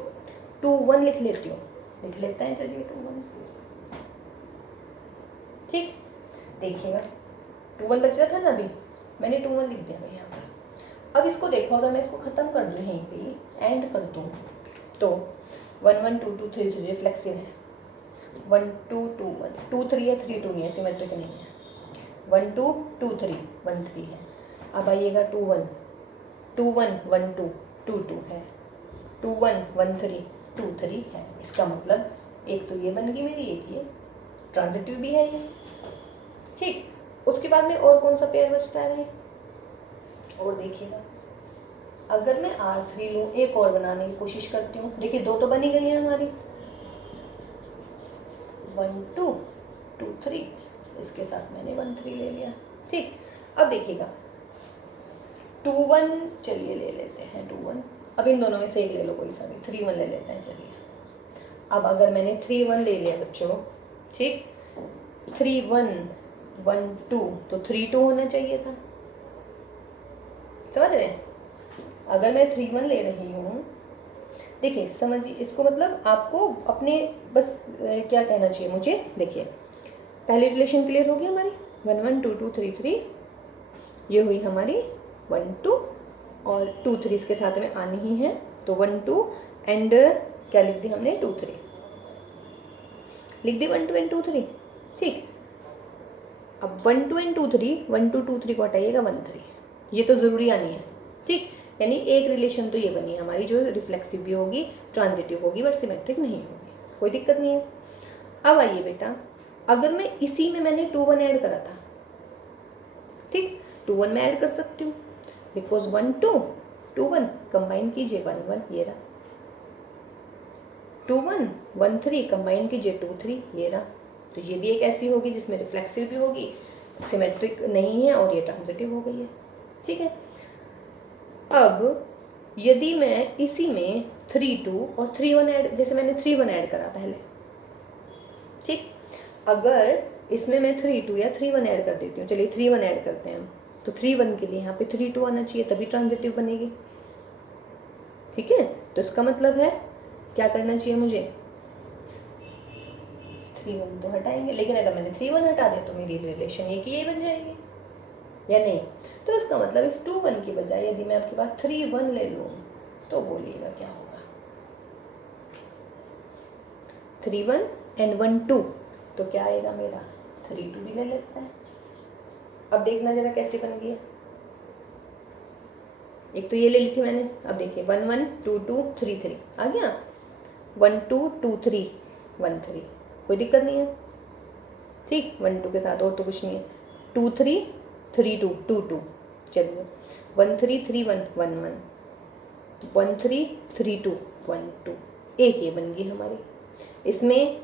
2 1 लिख लेती हूँ, लिख लेते हैं चलिए 2 1। ठीक, देखिएगा 2 1 बच रहा था ना, अभी मैंने 2 1 लिख दिया भाई यहाँ पर। अब इसको देखो, अगर मैं इसको ख़त्म कर दूँ यहीं पे एंड कर दूँ तो 1 1 2 2 3 3 रिफ्लेक्सिव है, 1 2 2 1 2 3 है, 3 2 नहीं है, सिमेट्रिक नहीं है। 1 2 2 3 1 3 है। अब आइएगा 2 1 2 1 1 2 2 2 है, 2 1 1 3 2 3 है। इसका मतलब एक तो ये बन गई मेरी, एक ये ट्रांजिटिव भी है ये। ठीक, उसके बाद में और कौन सा पेयर बचता है भाई, और देखिएगा अगर मैं R3 लूँ, एक और बनाने की कोशिश करती हूँ, देखिए 2 तो बनी गई है हमारी, 1 2 2 3, इसके साथ मैंने 1 3 ले लिया। ठीक, अब देखिएगा 2 1, चलिए ले लेते हैं 2 1, अब इन दोनों में से एक ले लो कोई सा भी, 3 1 ले लेते हैं चलिए। अब अगर मैंने 3 1 ले लिया बच्चों, ठीक 3 1 1 2, तो 3 2 होना चाहिए था, समझ रहे हैं। अगर मैं 3 1 ले रही हूँ, देखिए समझिए इसको, मतलब आपको अपने बस क्या कहना चाहिए मुझे, देखिए पहली रिलेशन क्लियर होगी हमारी 1 1 2 2 3 3, ये हुई हमारी 1 2 और 2 3 इसके साथ में आनी ही है, तो 1 2 एंड क्या लिख दी हमने 2 3 लिख दी, 1 2 एंड 2 3। ठीक, अब 1 2 एंड 2 3, 1 2 2 3 को हटाइएगा 1 3, ये तो ज़रूरी आनी है। ठीक, यानी एक रिलेशन तो ये बनी हमारी जो रिफ्लेक्सिव भी होगी, ट्रांजिटिव होगी, बट सिमेट्रिक नहीं होगी, कोई दिक्कत नहीं है। अब आइए बेटा, अगर मैं इसी में मैंने 2 1 ऐड करा था, ठीक 2 1 मैं ऐड कर सकती हूँ, बिकॉज 1 2 2 1 कंबाइन कीजिए 1 1, ये रहा। 2 1 1 3 कंबाइन कीजिए 2 3, ये रहा। तो ये भी एक ऐसी होगी जिसमें रिफ्लेक्सिव भी होगी, सिमेट्रिक नहीं है और ये ट्रांजिटिव हो गई है। ठीक है, अब यदि मैं इसी में 3 2 और 3 1 ऐड, जैसे मैंने 3 1 ऐड करा पहले, ठीक, अगर इसमें मैं 3 2 या 3 1 ऐड कर देती हूँ, चलिए 3 1 ऐड करते हैं हम, तो 3 1 के लिए यहाँ पे 3 2 आना चाहिए, तभी ट्रांजिटिव बनेगी। ठीक है, तो इसका मतलब है क्या करना चाहिए मुझे, 3 1 तो हटाएंगे, लेकिन अगर मैंने 3 1 हटा दिया तो मेरी रिलेशन एक ही बन जाएगी या नहीं। तो इसका मतलब इस 2 1 की बजाय यदि मैं आपके पास 3 1 ले लूँ तो बोलिएगा क्या होगा। 3 1 एंड 1 2, तो क्या आएगा मेरा, 3 2 भी ले लेता है। अब देखना जरा कैसे बन गई है। एक तो ये ले ली थी मैंने, अब देखिए 1 1 2 2 3 3 आ गया, 1 2 2 3 1 3, कोई दिक्कत नहीं है। ठीक, 1 2 के साथ और तो कुछ नहीं है। 2 3 3 2 2 2, चलिए 1 3 3 1 1 1 1 3 3 2 1 2, एक ये बन गई हमारी। इसमें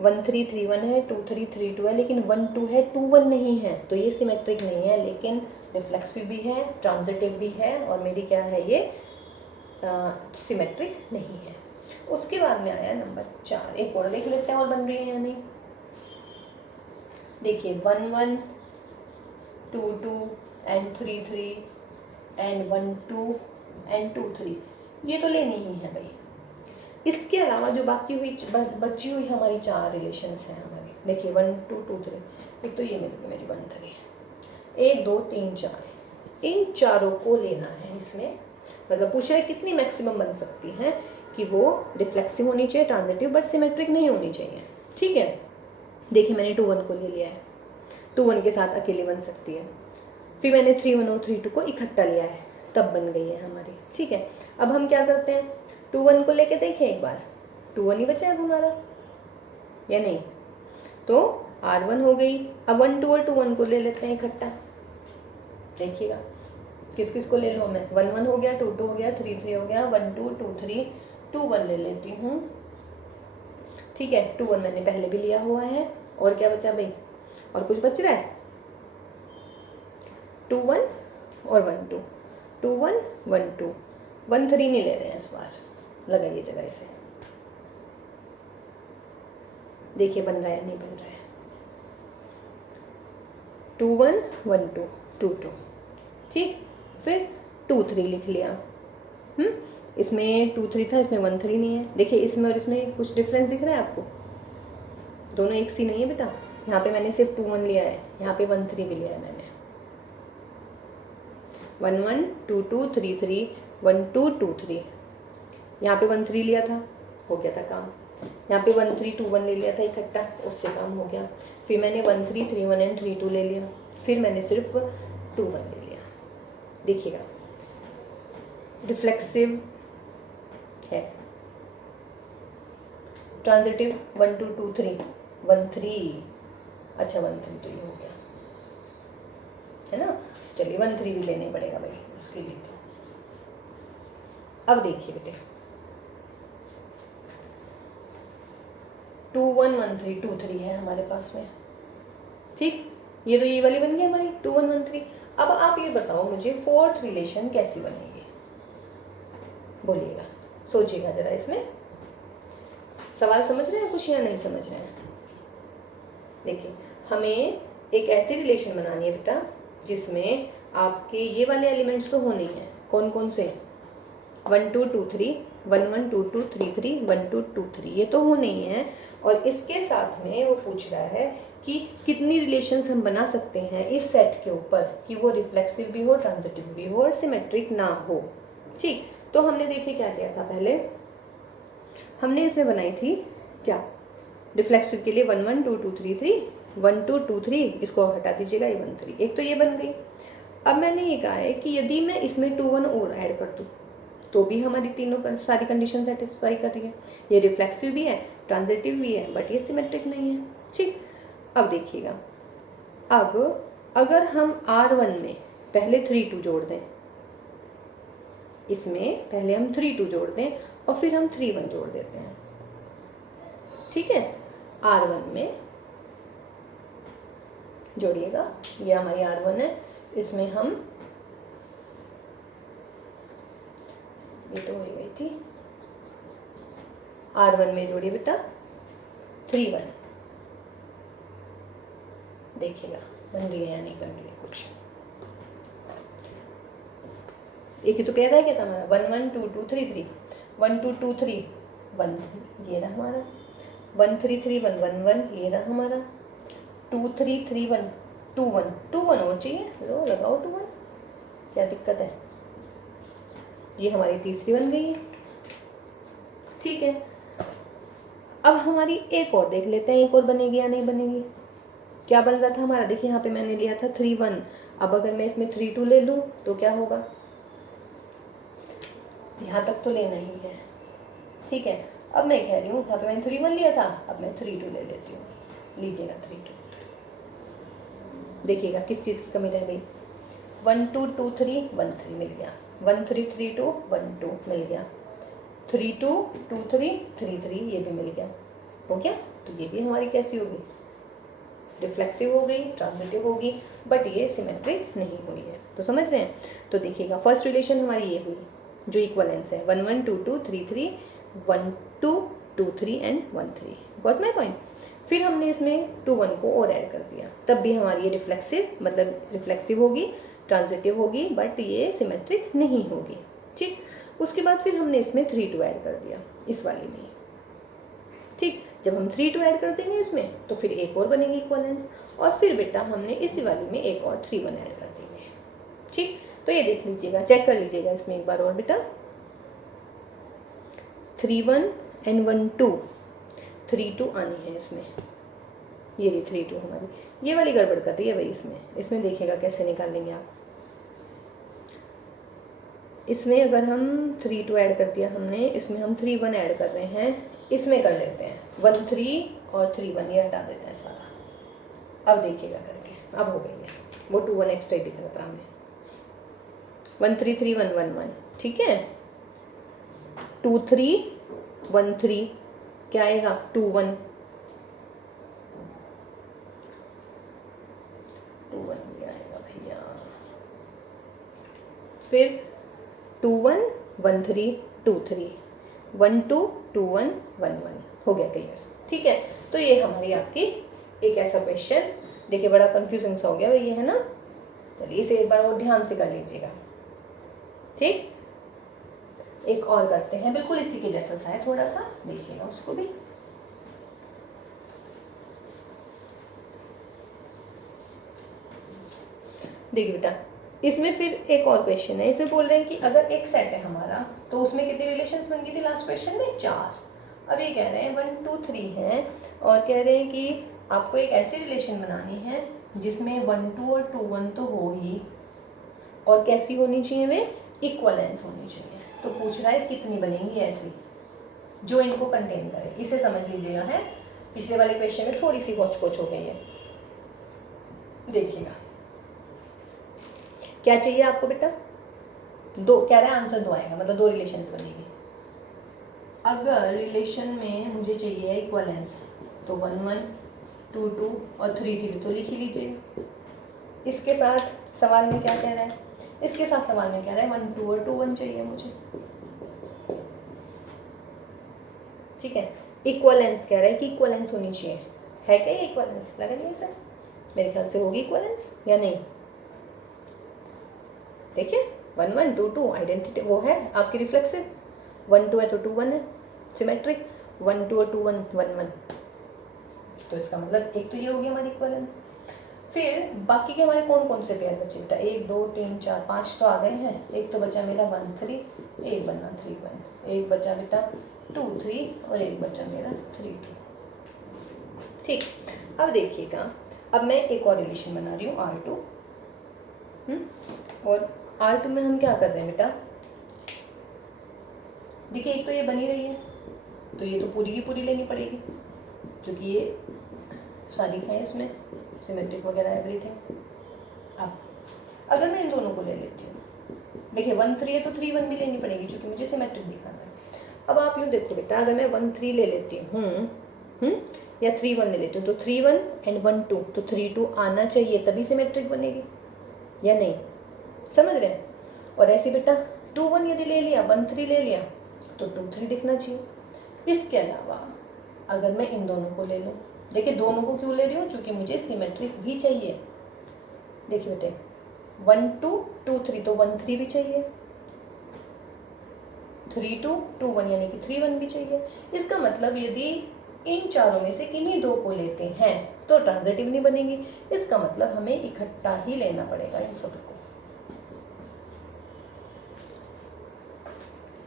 1 3 3 1 है, 2 3 3 2 है, लेकिन 1 2 है, 2 1 नहीं है, तो ये सिमेट्रिक नहीं है, लेकिन रिफ्लेक्सिव भी है, ट्रांजिटिव भी है, और मेरी क्या है ये सिमेट्रिक नहीं है। उसके बाद में आया नंबर 4, एक और देख लेते हैं और बन रही है या नहीं। देखिए 1 1 2 2 एंड 3 3 एंड 1 2 एंड 2 3, ये तो लेनी ही है भाई। इसके अलावा जो बाकी हुई बची हुई हमारी 4 रिलेशंस हैं हमारी, देखिए 1 2 2 3, एक तो ये मेरी 1 3, 1 2 3 4, इन चारों को लेना है इसमें। मतलब पूछ रहा है कितनी मैक्सिमम बन सकती हैं, कि वो रिफ्लेक्सिव होनी चाहिए, ट्रांजिटिव, बट सिमेट्रिक नहीं होनी चाहिए। ठीक है, देखिए मैंने 2 1 को ले लिया है, 2 1 के साथ अकेले बन सकती है, फिर मैंने 3 1 और 3 2 को इकट्ठा लिया है, तब बन गई है हमारी। ठीक है, अब हम क्या करते हैं, 2 1 को लेके देखें एक बार, 2 1 ही बचा है हमारा या नहीं, तो R1 हो गई। अब 1 2 और 2 1 को ले लेते हैं इकट्ठा, देखिएगा किस किस को ले लूँ मैं, 1 1 हो गया, 2 2 हो गया, 3 3 हो गया, 1 2 2 3 2 1 ले लेती हूँ। ठीक है, 2 1 मैंने पहले भी लिया हुआ है, और क्या बचा भाई, और कुछ बच रहा है, 2 1 और 1 2, 2 1 1 2, 1 3 नहीं ले रहे हैं इस बार, लगाइए जगह इसे, देखिए बन रहा है नहीं बन रहा है। 2 1 1 2 2 2, ठीक, फिर 2 3 लिख लिया। इसमें 2 3 था, इसमें 1 3 नहीं है। देखिए इसमें और इसमें कुछ डिफरेंस दिख रहा है आपको, दोनों एक सी नहीं है बेटा। यहाँ पे मैंने सिर्फ 2 1 लिया है, यहाँ पे 1 3 भी लिया है मैंने। 1 1 2 2 3 3 1 2 2 3, यहाँ पे 1 3 लिया था, हो गया था काम। यहाँ पे 1 3 2 1 ले लिया था इकट्ठा, उससे काम हो गया। फिर मैंने 1 3 3 1 एंड 3 2 ले लिया, फिर मैंने सिर्फ 2 1 ले लिया। देखिएगा रिफ्लेक्सिव है, ट्रांजिटिव 1 2 2 3 1 3, अच्छा 1 3 तो ये हो गया है ना। चलिए 1 3 भी लेने पड़ेगा भाई उसके लिए। तो अब देखिए बेटे 2 1 1 3 2 3 है हमारे पास में, ठीक, ये तो ये वाली बन गई हमारी 2 1 1 3। अब आप ये बताओ मुझे फोर्थ रिलेशन कैसी बनेगी, बोलिएगा, सोचिएगा जरा, इसमें सवाल समझ रहे हैं कुछ या नहीं समझ रहे हैं। देखिए हमें एक ऐसी रिलेशन बनानी है बेटा जिसमें आपके ये वाले एलिमेंट्स तो होने ही हैं, कौन कौन से, 1 2 2 3 1 1 2 2 3 3 1 2 2 3, ये तो होने ही हैं। और इसके साथ में वो पूछ रहा है कि कितनी रिलेशंस हम बना सकते हैं इस सेट के ऊपर कि वो रिफ्लेक्सिव भी हो, ट्रांजिटिव भी हो और सिमेट्रिक ना हो। ठीक, तो हमने देखिए क्या किया था, पहले हमने इसमें बनाई थी क्या, रिफ्लेक्सिव के लिए 1 1 2 2 3 3 1 2 2 3, इसको हटा दीजिएगा, ये 1 3, एक तो ये बन गई। अब मैंने ये कहा है कि यदि मैं इसमें 2 1 और ऐड कर दूँ तो भी हमारी तीनों सारी कंडीशन सेटिस्फाई कर रही है, ये रिफ्लेक्सिव भी है, ट्रांजिटिव भी है, बट ये सिमेट्रिक नहीं है। ठीक, अब देखिएगा, अब अगर हम R1 में पहले 3 2 जोड़ दें, इसमें पहले हम 3 2 जोड़ते हैं और फिर हम 3 1 जोड़ देते हैं, ठीक है। R1 में जोड़िएगा, ये हमारी R1 है, इसमें हम, ये तो हो गई थी, R1 में जोड़िए बेटा 3 1, देखिएगा बन रही है या नहीं बन रही है कुछ। एक ही तो कह रहा है क्या था हमारा 1 1 2 2 3 3, 1 2 2 3 1 ये रहा हमारा, 1 3 3 1 1 1 ये रहा हमारा, 2 3 3 1 2 1 2 1 और चाहिए, लो लगाओ 2 1, क्या दिक्कत है। ये हमारी तीसरी बन गई है, ठीक है। अब हमारी एक और देख लेते हैं, एक और बनेगी या नहीं बनेगी। क्या बन रहा था हमारा, देखिए यहाँ पे मैंने लिया था 3 1, अब अगर मैं इसमें 3 2 ले लूँ तो क्या होगा, यहाँ तक तो लेना ही है, ठीक है। अब मैं कह रही हूँ यहाँ पे मैंने 3 1 लिया था, अब मैं 3 2 ले लेती हूँ, लीजिएगा 3 2, देखिएगा किस चीज़ की कमी रह गई, 1 2 2 3 1 3 मिल गया, 1 3 3 2 1 2 मिल गया, 3 2 2 3 3 3 ये भी मिल गया, हो गया। तो ये भी हमारी कैसी होगी, रिफ्लेक्सिव हो गई, ट्रांजिटिव होगी, बट ये सिमेट्रिक नहीं हुई है। तो समझ रहे हैं। तो देखिएगा फर्स्ट रिलेशन हमारी ये हुई जो इक्वलेंस है, 1 1 2 2 3 3 1 2 2 3 एंड 1 3, गॉट माई पॉइंट। फिर हमने इसमें 2 1 को और ऐड कर दिया, तब भी हमारी ये रिफ्लेक्सिव, मतलब रिफ्लेक्सिव होगी, ट्रांजिटिव होगी, बट ये सिमेट्रिक नहीं होगी, ठीक। उसके बाद फिर हमने इसमें 3 2 ऐड कर दिया इस वाली में, ठीक। जब हम 3 2 ऐड कर देंगे इसमें तो फिर एक और बनेगी इक्वलेंस, और फिर बेटा हमने इसी वाली में एक और 3 1 ऐड कर देंगे, ठीक। तो ये देख लीजिएगा, चेक कर लीजिएगा इसमें एक बार और बेटा, 3 1 एंड 1 2 3 2 आनी है इसमें, ये रही 3 2 हमारी, ये वाली गड़बड़ कर रही है भाई इसमें देखिएगा कैसे निकालेंगे आप। इसमें अगर हम 3 2 ऐड कर दिया हमने, इसमें हम 3 1 ऐड कर रहे हैं, इसमें कर लेते हैं 1 3 और 3 1 ये हटा देते हैं सारा। अब देखिएगा करके, अब हो गई है, वो 2 1 एक्स्ट्रा ही दिख रहा था हमें, 1 3 3 1 1 1, ठीक है। 2 3 1 3 क्या आएगा, 2 1 2 1 भी आएगा भैया, फिर 2 1 1 3 2 3 1 2 2 1 1 1, हो गया क्लियर, ठीक है। तो ये हमारी आपकी एक ऐसा क्वेश्चन, देखिए बड़ा कंफ्यूजिंग सा हो गया भाई ये, है ना। चलिए इसे एक बार और ध्यान से कर लीजिएगा, ठीक। एक और करते हैं, बिल्कुल इसी के जैसा सा है, थोड़ा सा देखिएगा उसको भी। देखिए बेटा इसमें फिर एक और क्वेश्चन है, इसमें बोल रहे हैं कि अगर एक सेट है हमारा तो उसमें कितनी रिलेशंस बन गई थी लास्ट क्वेश्चन में, 4। अब ये कह रहे हैं 1 2 3 है, और कह रहे हैं कि आपको एक ऐसी रिलेशन बनानी है जिसमें 1 2 और 2 1 तो हो ही, और कैसी होनी चाहिए, वे इक्वलेंस होनी चाहिए। तो पूछ रहा है कितनी बनेंगी ऐसी जो इनको कंटेन करे, इसे समझ लीजिएगा, है पिछले वाले क्वेश्चन में थोड़ी सी कोच हो गई है। देखिएगा क्या चाहिए आपको बेटा, 2 कह रहा है, आंसर 2 आएगा, मतलब 2 रिलेशंस बनेगी। अगर रिलेशन में मुझे चाहिए इक्वलेंस तो 1 1 2 2 और 3 3 तो लिख ही लीजिए। इसके साथ सवाल में क्या कह रहा है, इसके साथ सवाल में कह रहा है 1 2 और 2 1 चाहिए मुझे, ठीक है। इक्वलेंस कह रहा है कि इक्वलेंस होनी चाहिए, है क्या ये इक्वलेंस, लगा नहीं सर, मेरे ख्याल से होगी इक्वलेंस या नहीं। देखिए 1 1 2 2 आइडेंटिटी वो है आपकी रिफ्लेक्सिव, 1 2 है तो 2 1 है सिमेट्रिक, 1 2 और 2 1 1 1, तो इसका मतलब एक तो ये हो गया हमारी इक्वलेंस। फिर बाकी के हमारे कौन कौन से पेयर बचे बेटा, 1 2 3 4 5 तो आ गए हैं, एक तो बचा मेरा 1 3, एक बनना 3 1, एक बचा बेटा 2 3 और एक बचा मेरा 3 2, ठीक। अब देखिएगा, अब मैं एक और रिलेशन बना रही हूँ R2, और R2 में हम क्या कर रहे हैं बेटा, देखिए एक तो ये बनी रही है, तो ये तो पूरी की पूरी लेनी पड़ेगी क्योंकि ये सारी है इसमें सिमेट्रिक वगैरह एवरीथिंग। अब अगर मैं इन दोनों को ले लेती हूँ देखिए 1 3 है तो 3 1 भी लेनी पड़ेगी क्योंकि मुझे सिमेट्रिक दिखाना है। अब आप यूँ देखो बेटा, अगर मैं 1 3 ले लेती हूँ या 3 1 ले लेती हूँ तो 3 1 एंड 1 2 तो 3 2 आना चाहिए तभी सिमेट्रिक बनेगी या नहीं, समझ रहे हैं। और ऐसे बेटा 2 1 यदि ले लिया 1 3 ले लिया तो 2 3 दिखना चाहिए। इसके अलावा अगर मैं इन दोनों को ले लूँ, देखिए दोनों को क्यों ले रही हूँ, क्योंकि मुझे सिमेट्रिक भी चाहिए। देखिए बेटे 1 2 2 3 तो 1 3 भी चाहिए, 3 2 2 1 यानी कि 3 1 भी चाहिए। इसका मतलब यदि इन चारों में से किन्हीं दो को लेते हैं तो ट्रांजिटिव नहीं बनेगी। इसका मतलब हमें इकट्ठा ही लेना पड़ेगा इन सबको।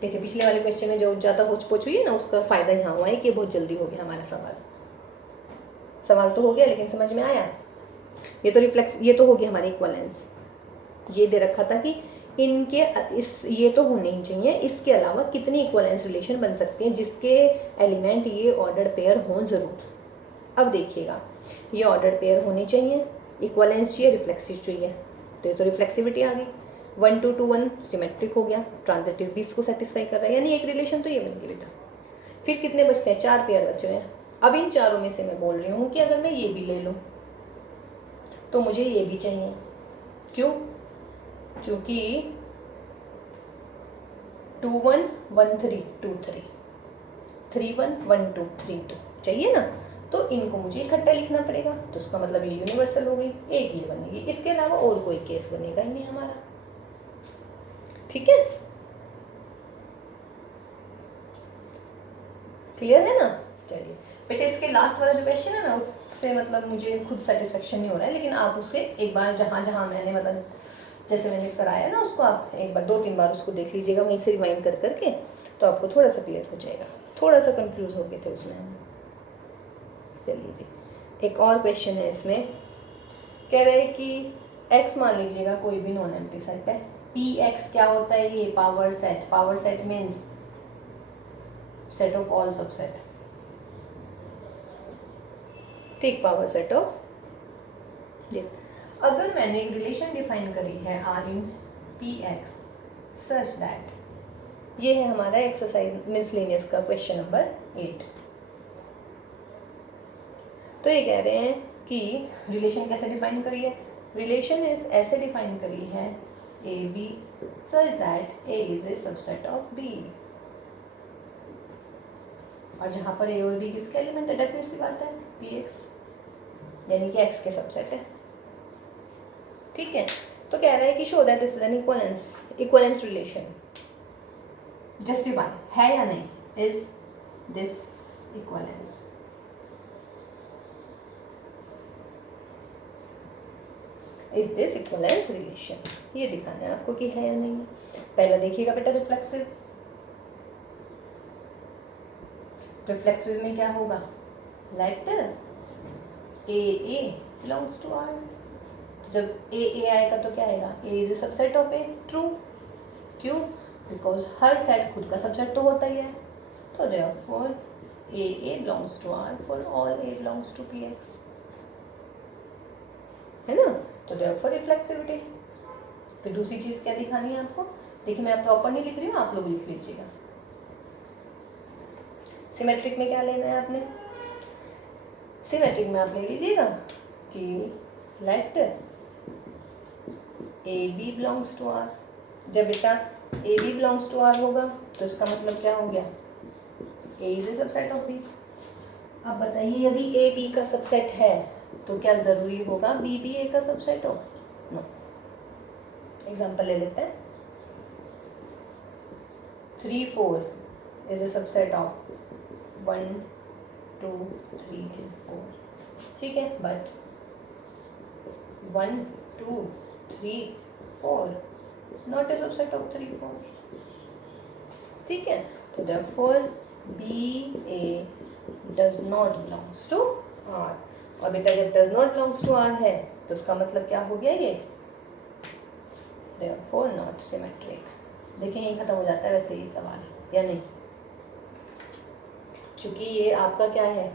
देखिए पिछले वाले क्वेश्चन में जो ज़्यादा होच पोच हुई है ना, उसका फायदा यहाँ हुआ है कि बहुत जल्दी हो गया हमारा सवाल तो हो गया लेकिन समझ में आया। ये तो रिफ्लेक्स, ये तो हो गया हमारी इक्वलेंस। ये दे रखा था कि इनके ये तो होने ही चाहिए, इसके अलावा कितनी इक्वलेंस रिलेशन बन सकते हैं जिसके एलिमेंट ये ऑर्डर्ड पेयर हों ज़रूर। अब देखिएगा ये ऑर्डर्ड पेयर होनी चाहिए, इक्वलेंस चाहिए, रिफ्लेक्सिव चाहिए, तो ये तो रिफ्लेक्सिविटी आ गई। 1 2 2 1 सिमेट्रिक हो गया, ट्रांजिटिव भी इसको सेटिस्फाई कर रहा है, यानी एक रिलेशन तो ये बन गई बेटा। फिर कितने बचते हैं, 4 पेयर बचे हैं। अब इन चारों में से मैं बोल रही हूँ कि अगर मैं ये भी ले लूँ तो मुझे ये भी चाहिए। क्यों, क्योंकि 2 1 1 3 2 3 3 1 1 2 3 2 चाहिए ना, तो इनको मुझे इकट्ठा लिखना पड़ेगा। तो उसका मतलब ये यूनिवर्सल हो गई, एक ही बनेगी, इसके अलावा और कोई केस बनेगा ही नहीं हमारा। ठीक है, क्लियर है ना। चलिए बेटे इसके लास्ट वाला जो क्वेश्चन है ना, उससे मतलब मुझे खुद सेटिस्फेक्शन नहीं हो रहा है, लेकिन आप उसके एक बार जहाँ जहाँ मैंने मतलब जैसे मैंने कराया ना उसको आप एक बार 2 3 बार उसको देख लीजिएगा वहीं से रिवाइंड कर करके, तो आपको थोड़ा सा क्लियर हो जाएगा। थोड़ा सा कंफ्यूज हो गए थे उसमें हम। चलिए जी, एक और क्वेश्चन है इसमें, कह रहे हैं कि x मान लीजिएगा कोई भी नॉन एम्प्टी सेट है। Px क्या होता है, ये power set. Power set means set of all subset, ठीक, पावर सेट ऑफ दिस। अगर मैंने एक रिलेशन डिफाइन करी है R in Px such that, ये है हमारा एक्सरसाइज मिसलेनियस का क्वेश्चन नंबर 8। तो ये कह रहे हैं कि रिलेशन कैसे डिफाइन करी है, रिलेशन इज ऐसे डिफाइन करी है a b such that a is a subset of b. और जहाँ पर ए और बी किसके एलिमेंट है, डेफिनेट सी बात है Px, यानी कि x के सबसेट है। ठीक है, तो कह रहा है कि show that this is an equivalence relation. Justify है या नहीं, is this equivalence. Is this equivalence relation, ये दिखाना है आपको कि है या नहीं है। पहला देखिएगा बेटा रिफ्लेक्सिव। रिफ्लेक्सिव में क्या होगा, let a belongs to R. जब ए आएगा तो क्या आएगा, a is a subset of a, true. क्यों, बिकॉज हर सेट खुद का सबसेट तो होता ही है। तो therefore a belongs to R for all a belongs to Px, है ना। तो देयरफॉर रिफ्लेक्सिविटी। फिर दूसरी चीज़ क्या दिखानी है आपको, देखिए मैं प्रॉपर नहीं लिख रही हूँ, आप लोग लिख लीजिएगा। सिमेट्रिक में क्या लेना है आपने, सिमेट्रिक में आप ले लीजिएगा कि let a b belongs to R. जब बेटा a b belongs to R होगा तो इसका मतलब क्या हो गया, a is a subset of b. अब बताइए यदि ए बी का सबसेट है तो क्या ज़रूरी होगा बी भी ए का सबसेट हो, नो। एग्जाम्पल ले लेते हैं, 3 4 is a subset of 1 2 3 and 4, ठीक है, but 1 2 3 4 not a subset of 3 4, ठीक है। तो therefore BA does not belongs to R। और बेटा जब does not belongs to R है तो उसका मतलब क्या हो गया, ये therefore not symmetric। देखिए यही खत्म हो जाता है वैसे ये सवाल, या नहीं। चूंकि ये आपका क्या है,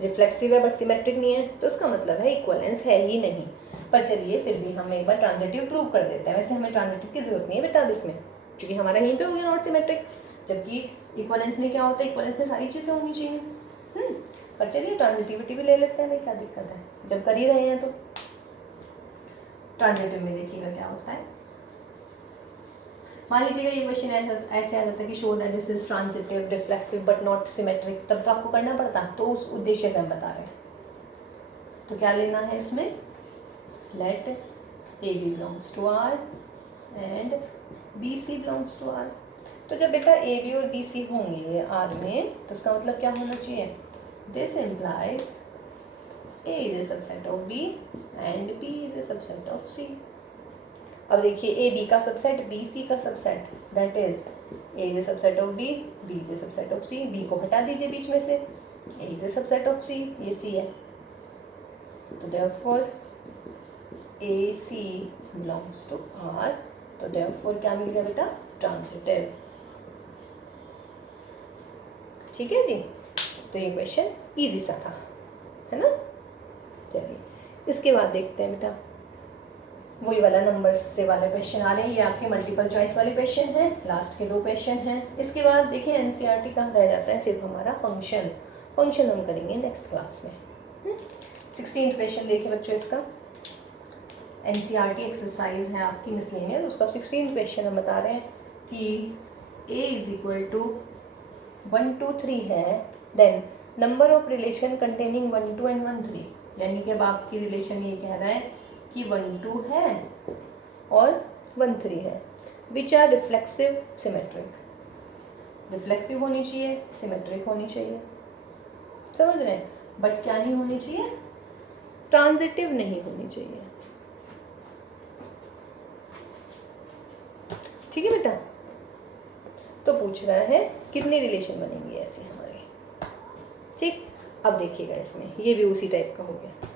रिफ्लेक्सिव है बट सिमेट्रिक नहीं है, तो उसका मतलब है इक्वलेंस है ही नहीं। पर चलिए फिर भी हम एक बार ट्रांजिटिव प्रूव कर देते हैं। वैसे हमें ट्रांजिटिव की जरूरत नहीं है बेटा अब इसमें, क्योंकि हमारा यहीं पे हो गया नॉट सिमेट्रिक, जबकि इक्वलेंस में क्या होता है, इक्वलेंस में सारी चीज़ें होनी चाहिए। पर चलिए ट्रांजिटिविटी भी ले लेते हैं भाई, क्या दिक्कत है, जब कर ही रहे हैं तो। ट्रांजिटिव में देखिएगा क्या होता है। मान लीजिएगा ये क्वेश्चन ऐसे आ जाता है कि show that this is transitive reflexive but not symmetric, तब तो आपको करना पड़ता, तो उस उद्देश्य से हम बता रहे हैं। तो क्या लेना है इसमें, let a b belongs to R and b c belongs to R. तो जब बेटा ए बी और बी सी होंगे आर में, तो उसका मतलब क्या होना चाहिए, this implies a is a subset of b and b is a subset of c. अब देखिए ए बी का सबसेट, बी सी का subset, that is a is a subset of b, b is a subset of c. B को हटा दीजिए बीच में से, a is a subset of c, ये सी है, तो therefore a c belongs to R. तो देयरफॉर क्या मिल गया बेटा, ट्रांजिटिव। ठीक है जी, तो ये क्वेश्चन इजी सा था, है ना। चलिए इसके बाद देखते हैं बेटा, वही वाला नंबर से वाला क्वेश्चन आ रहे हैं, ये आपके मल्टीपल चॉइस वाले क्वेश्चन हैं, लास्ट के 2 क्वेश्चन हैं। इसके बाद देखिए एनसीईआरटी का रह जाता है सिर्फ हमारा फंक्शन हम करेंगे नेक्स्ट क्लास में। 16th क्वेश्चन देखिए बच्चों, इसका एनसीईआरटी एक्सरसाइज है आपकी मिसलेनियस, उसका 16th क्वेश्चन हम बता रहे हैं कि a इज इक्वल टू 1 2 3 है, then number of relation containing 1 2 and 1 3, यानी कि अब आपकी रिलेशन ये कह रहा है कि 1 2 है और 1 3 है, which are reflexive symmetric. Reflexive होनी चाहिए, सिमेट्रिक होनी चाहिए, समझ रहे हैं, बट क्या नहीं होनी चाहिए, ट्रांजिटिव नहीं होनी चाहिए। ठीक है बेटा, तो पूछ रहा है कितनी रिलेशन बनेंगी ऐसी हमारी। ठीक, अब देखिएगा इसमें ये भी उसी टाइप का हो गया।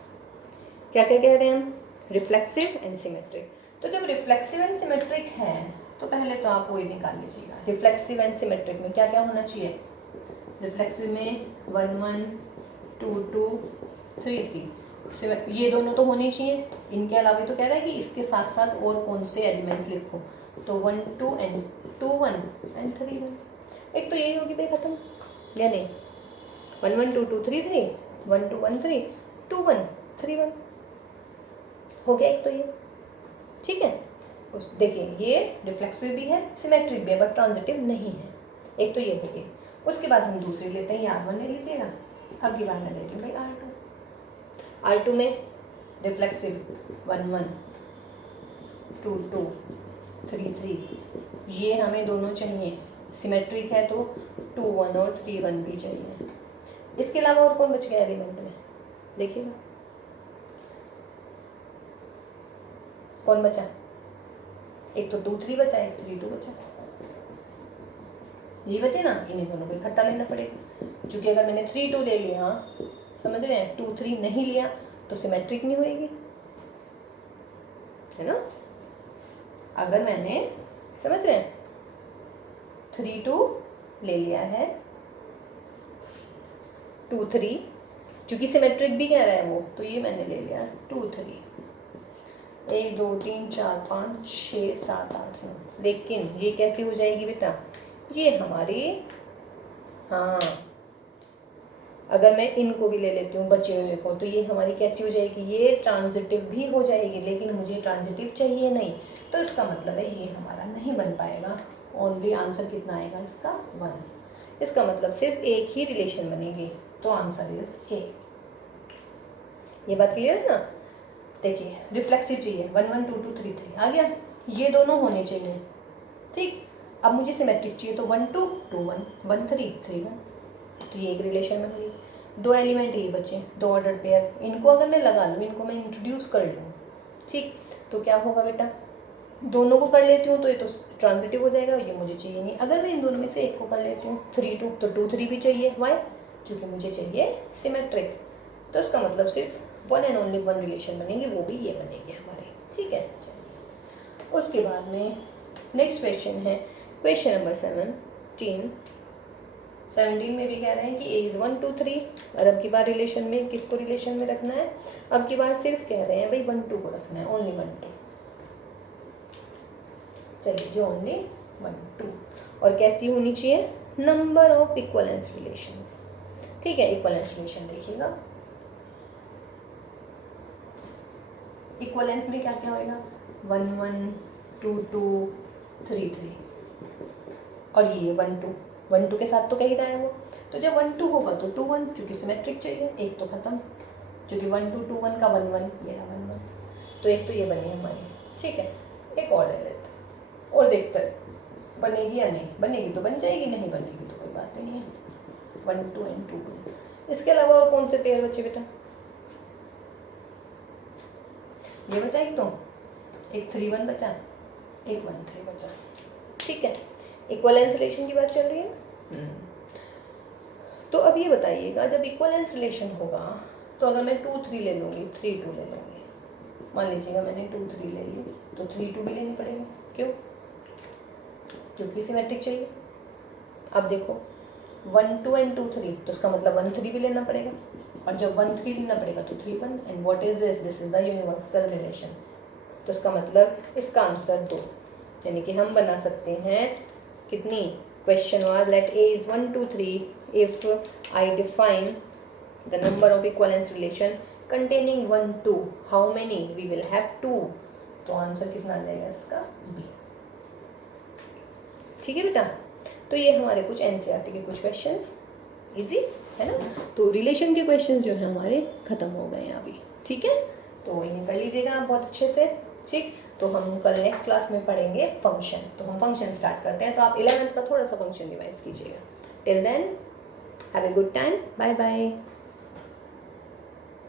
क्या क्या कह रहे हैं हम, रिफ्लेक्सिव एंड सिमेट्रिक। तो जब रिफ्लेक्सिव एंड सिमेट्रिक है तो पहले तो आप वही निकाल लीजिएगा, रिफ्लेक्सिव एंड सिमेट्रिक में क्या क्या होना चाहिए। रिफ्लेक्सिव में 1 1 2 2 3 3, ये दोनों तो होने चाहिए। इनके अलावा तो कह रहा है कि इसके साथ साथ और कौन से एलिमेंट्स लिखो, तो 1 2 एंड 2 1 एंड 3 1। एक तो यही होगी भाई, खत्म या नहीं। 1 1 2 2 3 3, 1 2 1 3, 2 1 3 1 हो गया एक तो ये। ठीक है, उस देखिए ये रिफ्लेक्सिव भी है सिमेट्रिक भी है बट ट्रांजिटिव नहीं है, एक तो ये हो गई। उसके बाद हम दूसरी लेते हैं, ये R1 ले लीजिएगा, अब की बार मैं ले रही हूँ भाई R2 में रिफ्लेक्सिव 1 1 2 2 3 3, ये हमें दोनों चाहिए। सिमेट्रिक है तो 2 1 और 3 1 भी चाहिए। इसके अलावा और कौन बच गया एलिमेंट में, देखिएगा कौन बचा, एक तो 2 3 बचा, एक 3 2 बचा, ये बचे ना, इन्हीं दोनों को इकट्ठा लेना पड़ेगा। क्योंकि अगर मैंने 3 2 ले लिया, समझ रहे हैं, 2 3 नहीं लिया तो सिमेट्रिक नहीं होएगी, है ना। अगर मैंने, समझ रहे हैं, 3 2 ले लिया है, 2 3, क्योंकि सिमेट्रिक भी कह रहा है वो, तो ये मैंने ले लिया 2 3, 1 2 3 4 5 6 7 8 9। लेकिन ये कैसी हो जाएगी बेटा, ये हमारी, हाँ अगर मैं इनको भी ले लेती हूँ बचे हुए को, तो ये हमारी कैसी हो जाएगी, ये ट्रांजिटिव भी हो जाएगी, लेकिन मुझे ट्रांजिटिव चाहिए नहीं, तो इसका मतलब है ये हमारा नहीं बन पाएगा। ओनली आंसर कितना आएगा इसका, 1। इसका मतलब सिर्फ एक ही रिलेशन बनेगी, तो आंसर इज ए। ये बात क्लियर है ना। देखिए रिफ्लेक्सिव चाहिए 1 1 2 2 3 3 आ गया, ये दोनों होने चाहिए। ठीक, अब मुझे सिमेट्रिक चाहिए, तो 1 2 2 1 1 3 3 1, तो ये एक रिलेशन बन गई। 2 एलिमेंट ये बचे, 2 ऑर्डर पेयर, इनको अगर मैं लगा लूँ, इनको मैं इंट्रोड्यूस कर लूँ, ठीक, तो क्या होगा बेटा, दोनों को कर लेती हूँ तो ये तो ट्रांजिटिव हो जाएगा, ये मुझे चाहिए नहीं। अगर मैं इन दोनों में से एक को कर लेती हूँ 3 2, तो 2 3 भी चाहिए, वाई, क्योंकि मुझे चाहिए सिमेट्रिक। तो इसका मतलब सिर्फ 1 एंड ओनली 1 रिलेशन बनेगी, वो भी ये बनेगी हमारी। ठीक है, उसके बाद में नेक्स्ट क्वेश्चन है क्वेश्चन नंबर 17। 17 में भी कह रहे हैं कि A is 1 2 3, और अब की बार रिलेशन में किसको रिलेशन में रखना है, अब की बार सिर्फ कह रहे हैं भाई 1 2 को रखना है, ओनली 1 2। चलिए जी, ओनली 1 2। और कैसी होनी चाहिए, नंबर ऑफ इक्वलेंस रिलेशंस। ठीक है, इक्वलेंस रिलेशन देखिएगा, इक्वलेंस में क्या क्या होएगा, 1 1 2 2 3 3, और ये 1 2 1 2 के साथ तो कहीं रहा है वो, तो जब 1 2 होगा तो 2 1, क्योंकि सिमेट्रिक चाहिए, एक तो खत्म, क्योंकि 1 2 2 1 का 1 1 ये रहा 1 1, तो एक तो ये बनी हमारी। ठीक है, एक और ले लेते हैं और देखते हैं बनेगी या नहीं, बनेगी तो बन जाएगी, नहीं बनेगी तो कोई बात ही नहीं है। 1 2 एंड 2 2, इसके अलावा और कौन से पेयर बचे बेटा, ये बचा एक, तो एक 3 1 बचा, एक 1 3 बचा। ठीक है, इक्वलेंस रिलेशन की बात चल रही है। तो अब ये बताइएगा, जब इक्वलेंस रिलेशन होगा तो अगर मैं 2 3 ले लूँगी, 3 2 ले लूँगी, मान लीजिएगा मैंने 2 3 ले ली, तो 3 2 भी लेनी पड़ेगी, क्यों, क्योंकि सिमेट्रिक चाहिए। अब देखो 1 2 एंड 2 3, तो इसका मतलब 1 3 भी लेना पड़ेगा, और जब 1 3 लेना पड़ेगा तो 3 1, and what is this, this is the universal relation. तो इसका मतलब इसका आंसर 2, यानी कि हम बना सकते हैं कितनी, question was let A is 1 2 3 if I define the number of equivalence relation containing 1 2, how many we will have 2, तो आंसर कितना आ जाएगा इसका, B। ठीक है बेटा, तो ये हमारे कुछ NCERT के कुछ क्वेश्चंस, इजी है ना। तो रिलेशन के क्वेश्चंस जो है हमारे खत्म हो गए हैं अभी। ठीक है, तो इन्हें कर लीजिएगा आप बहुत अच्छे से। ठीक, तो हम कल नेक्स्ट क्लास में पढ़ेंगे फंक्शन, तो हम फंक्शन स्टार्ट करते हैं। तो आप 11th का थोड़ा सा फंक्शन रिवाइज कीजिएगा। Till then have a good time, bye bye.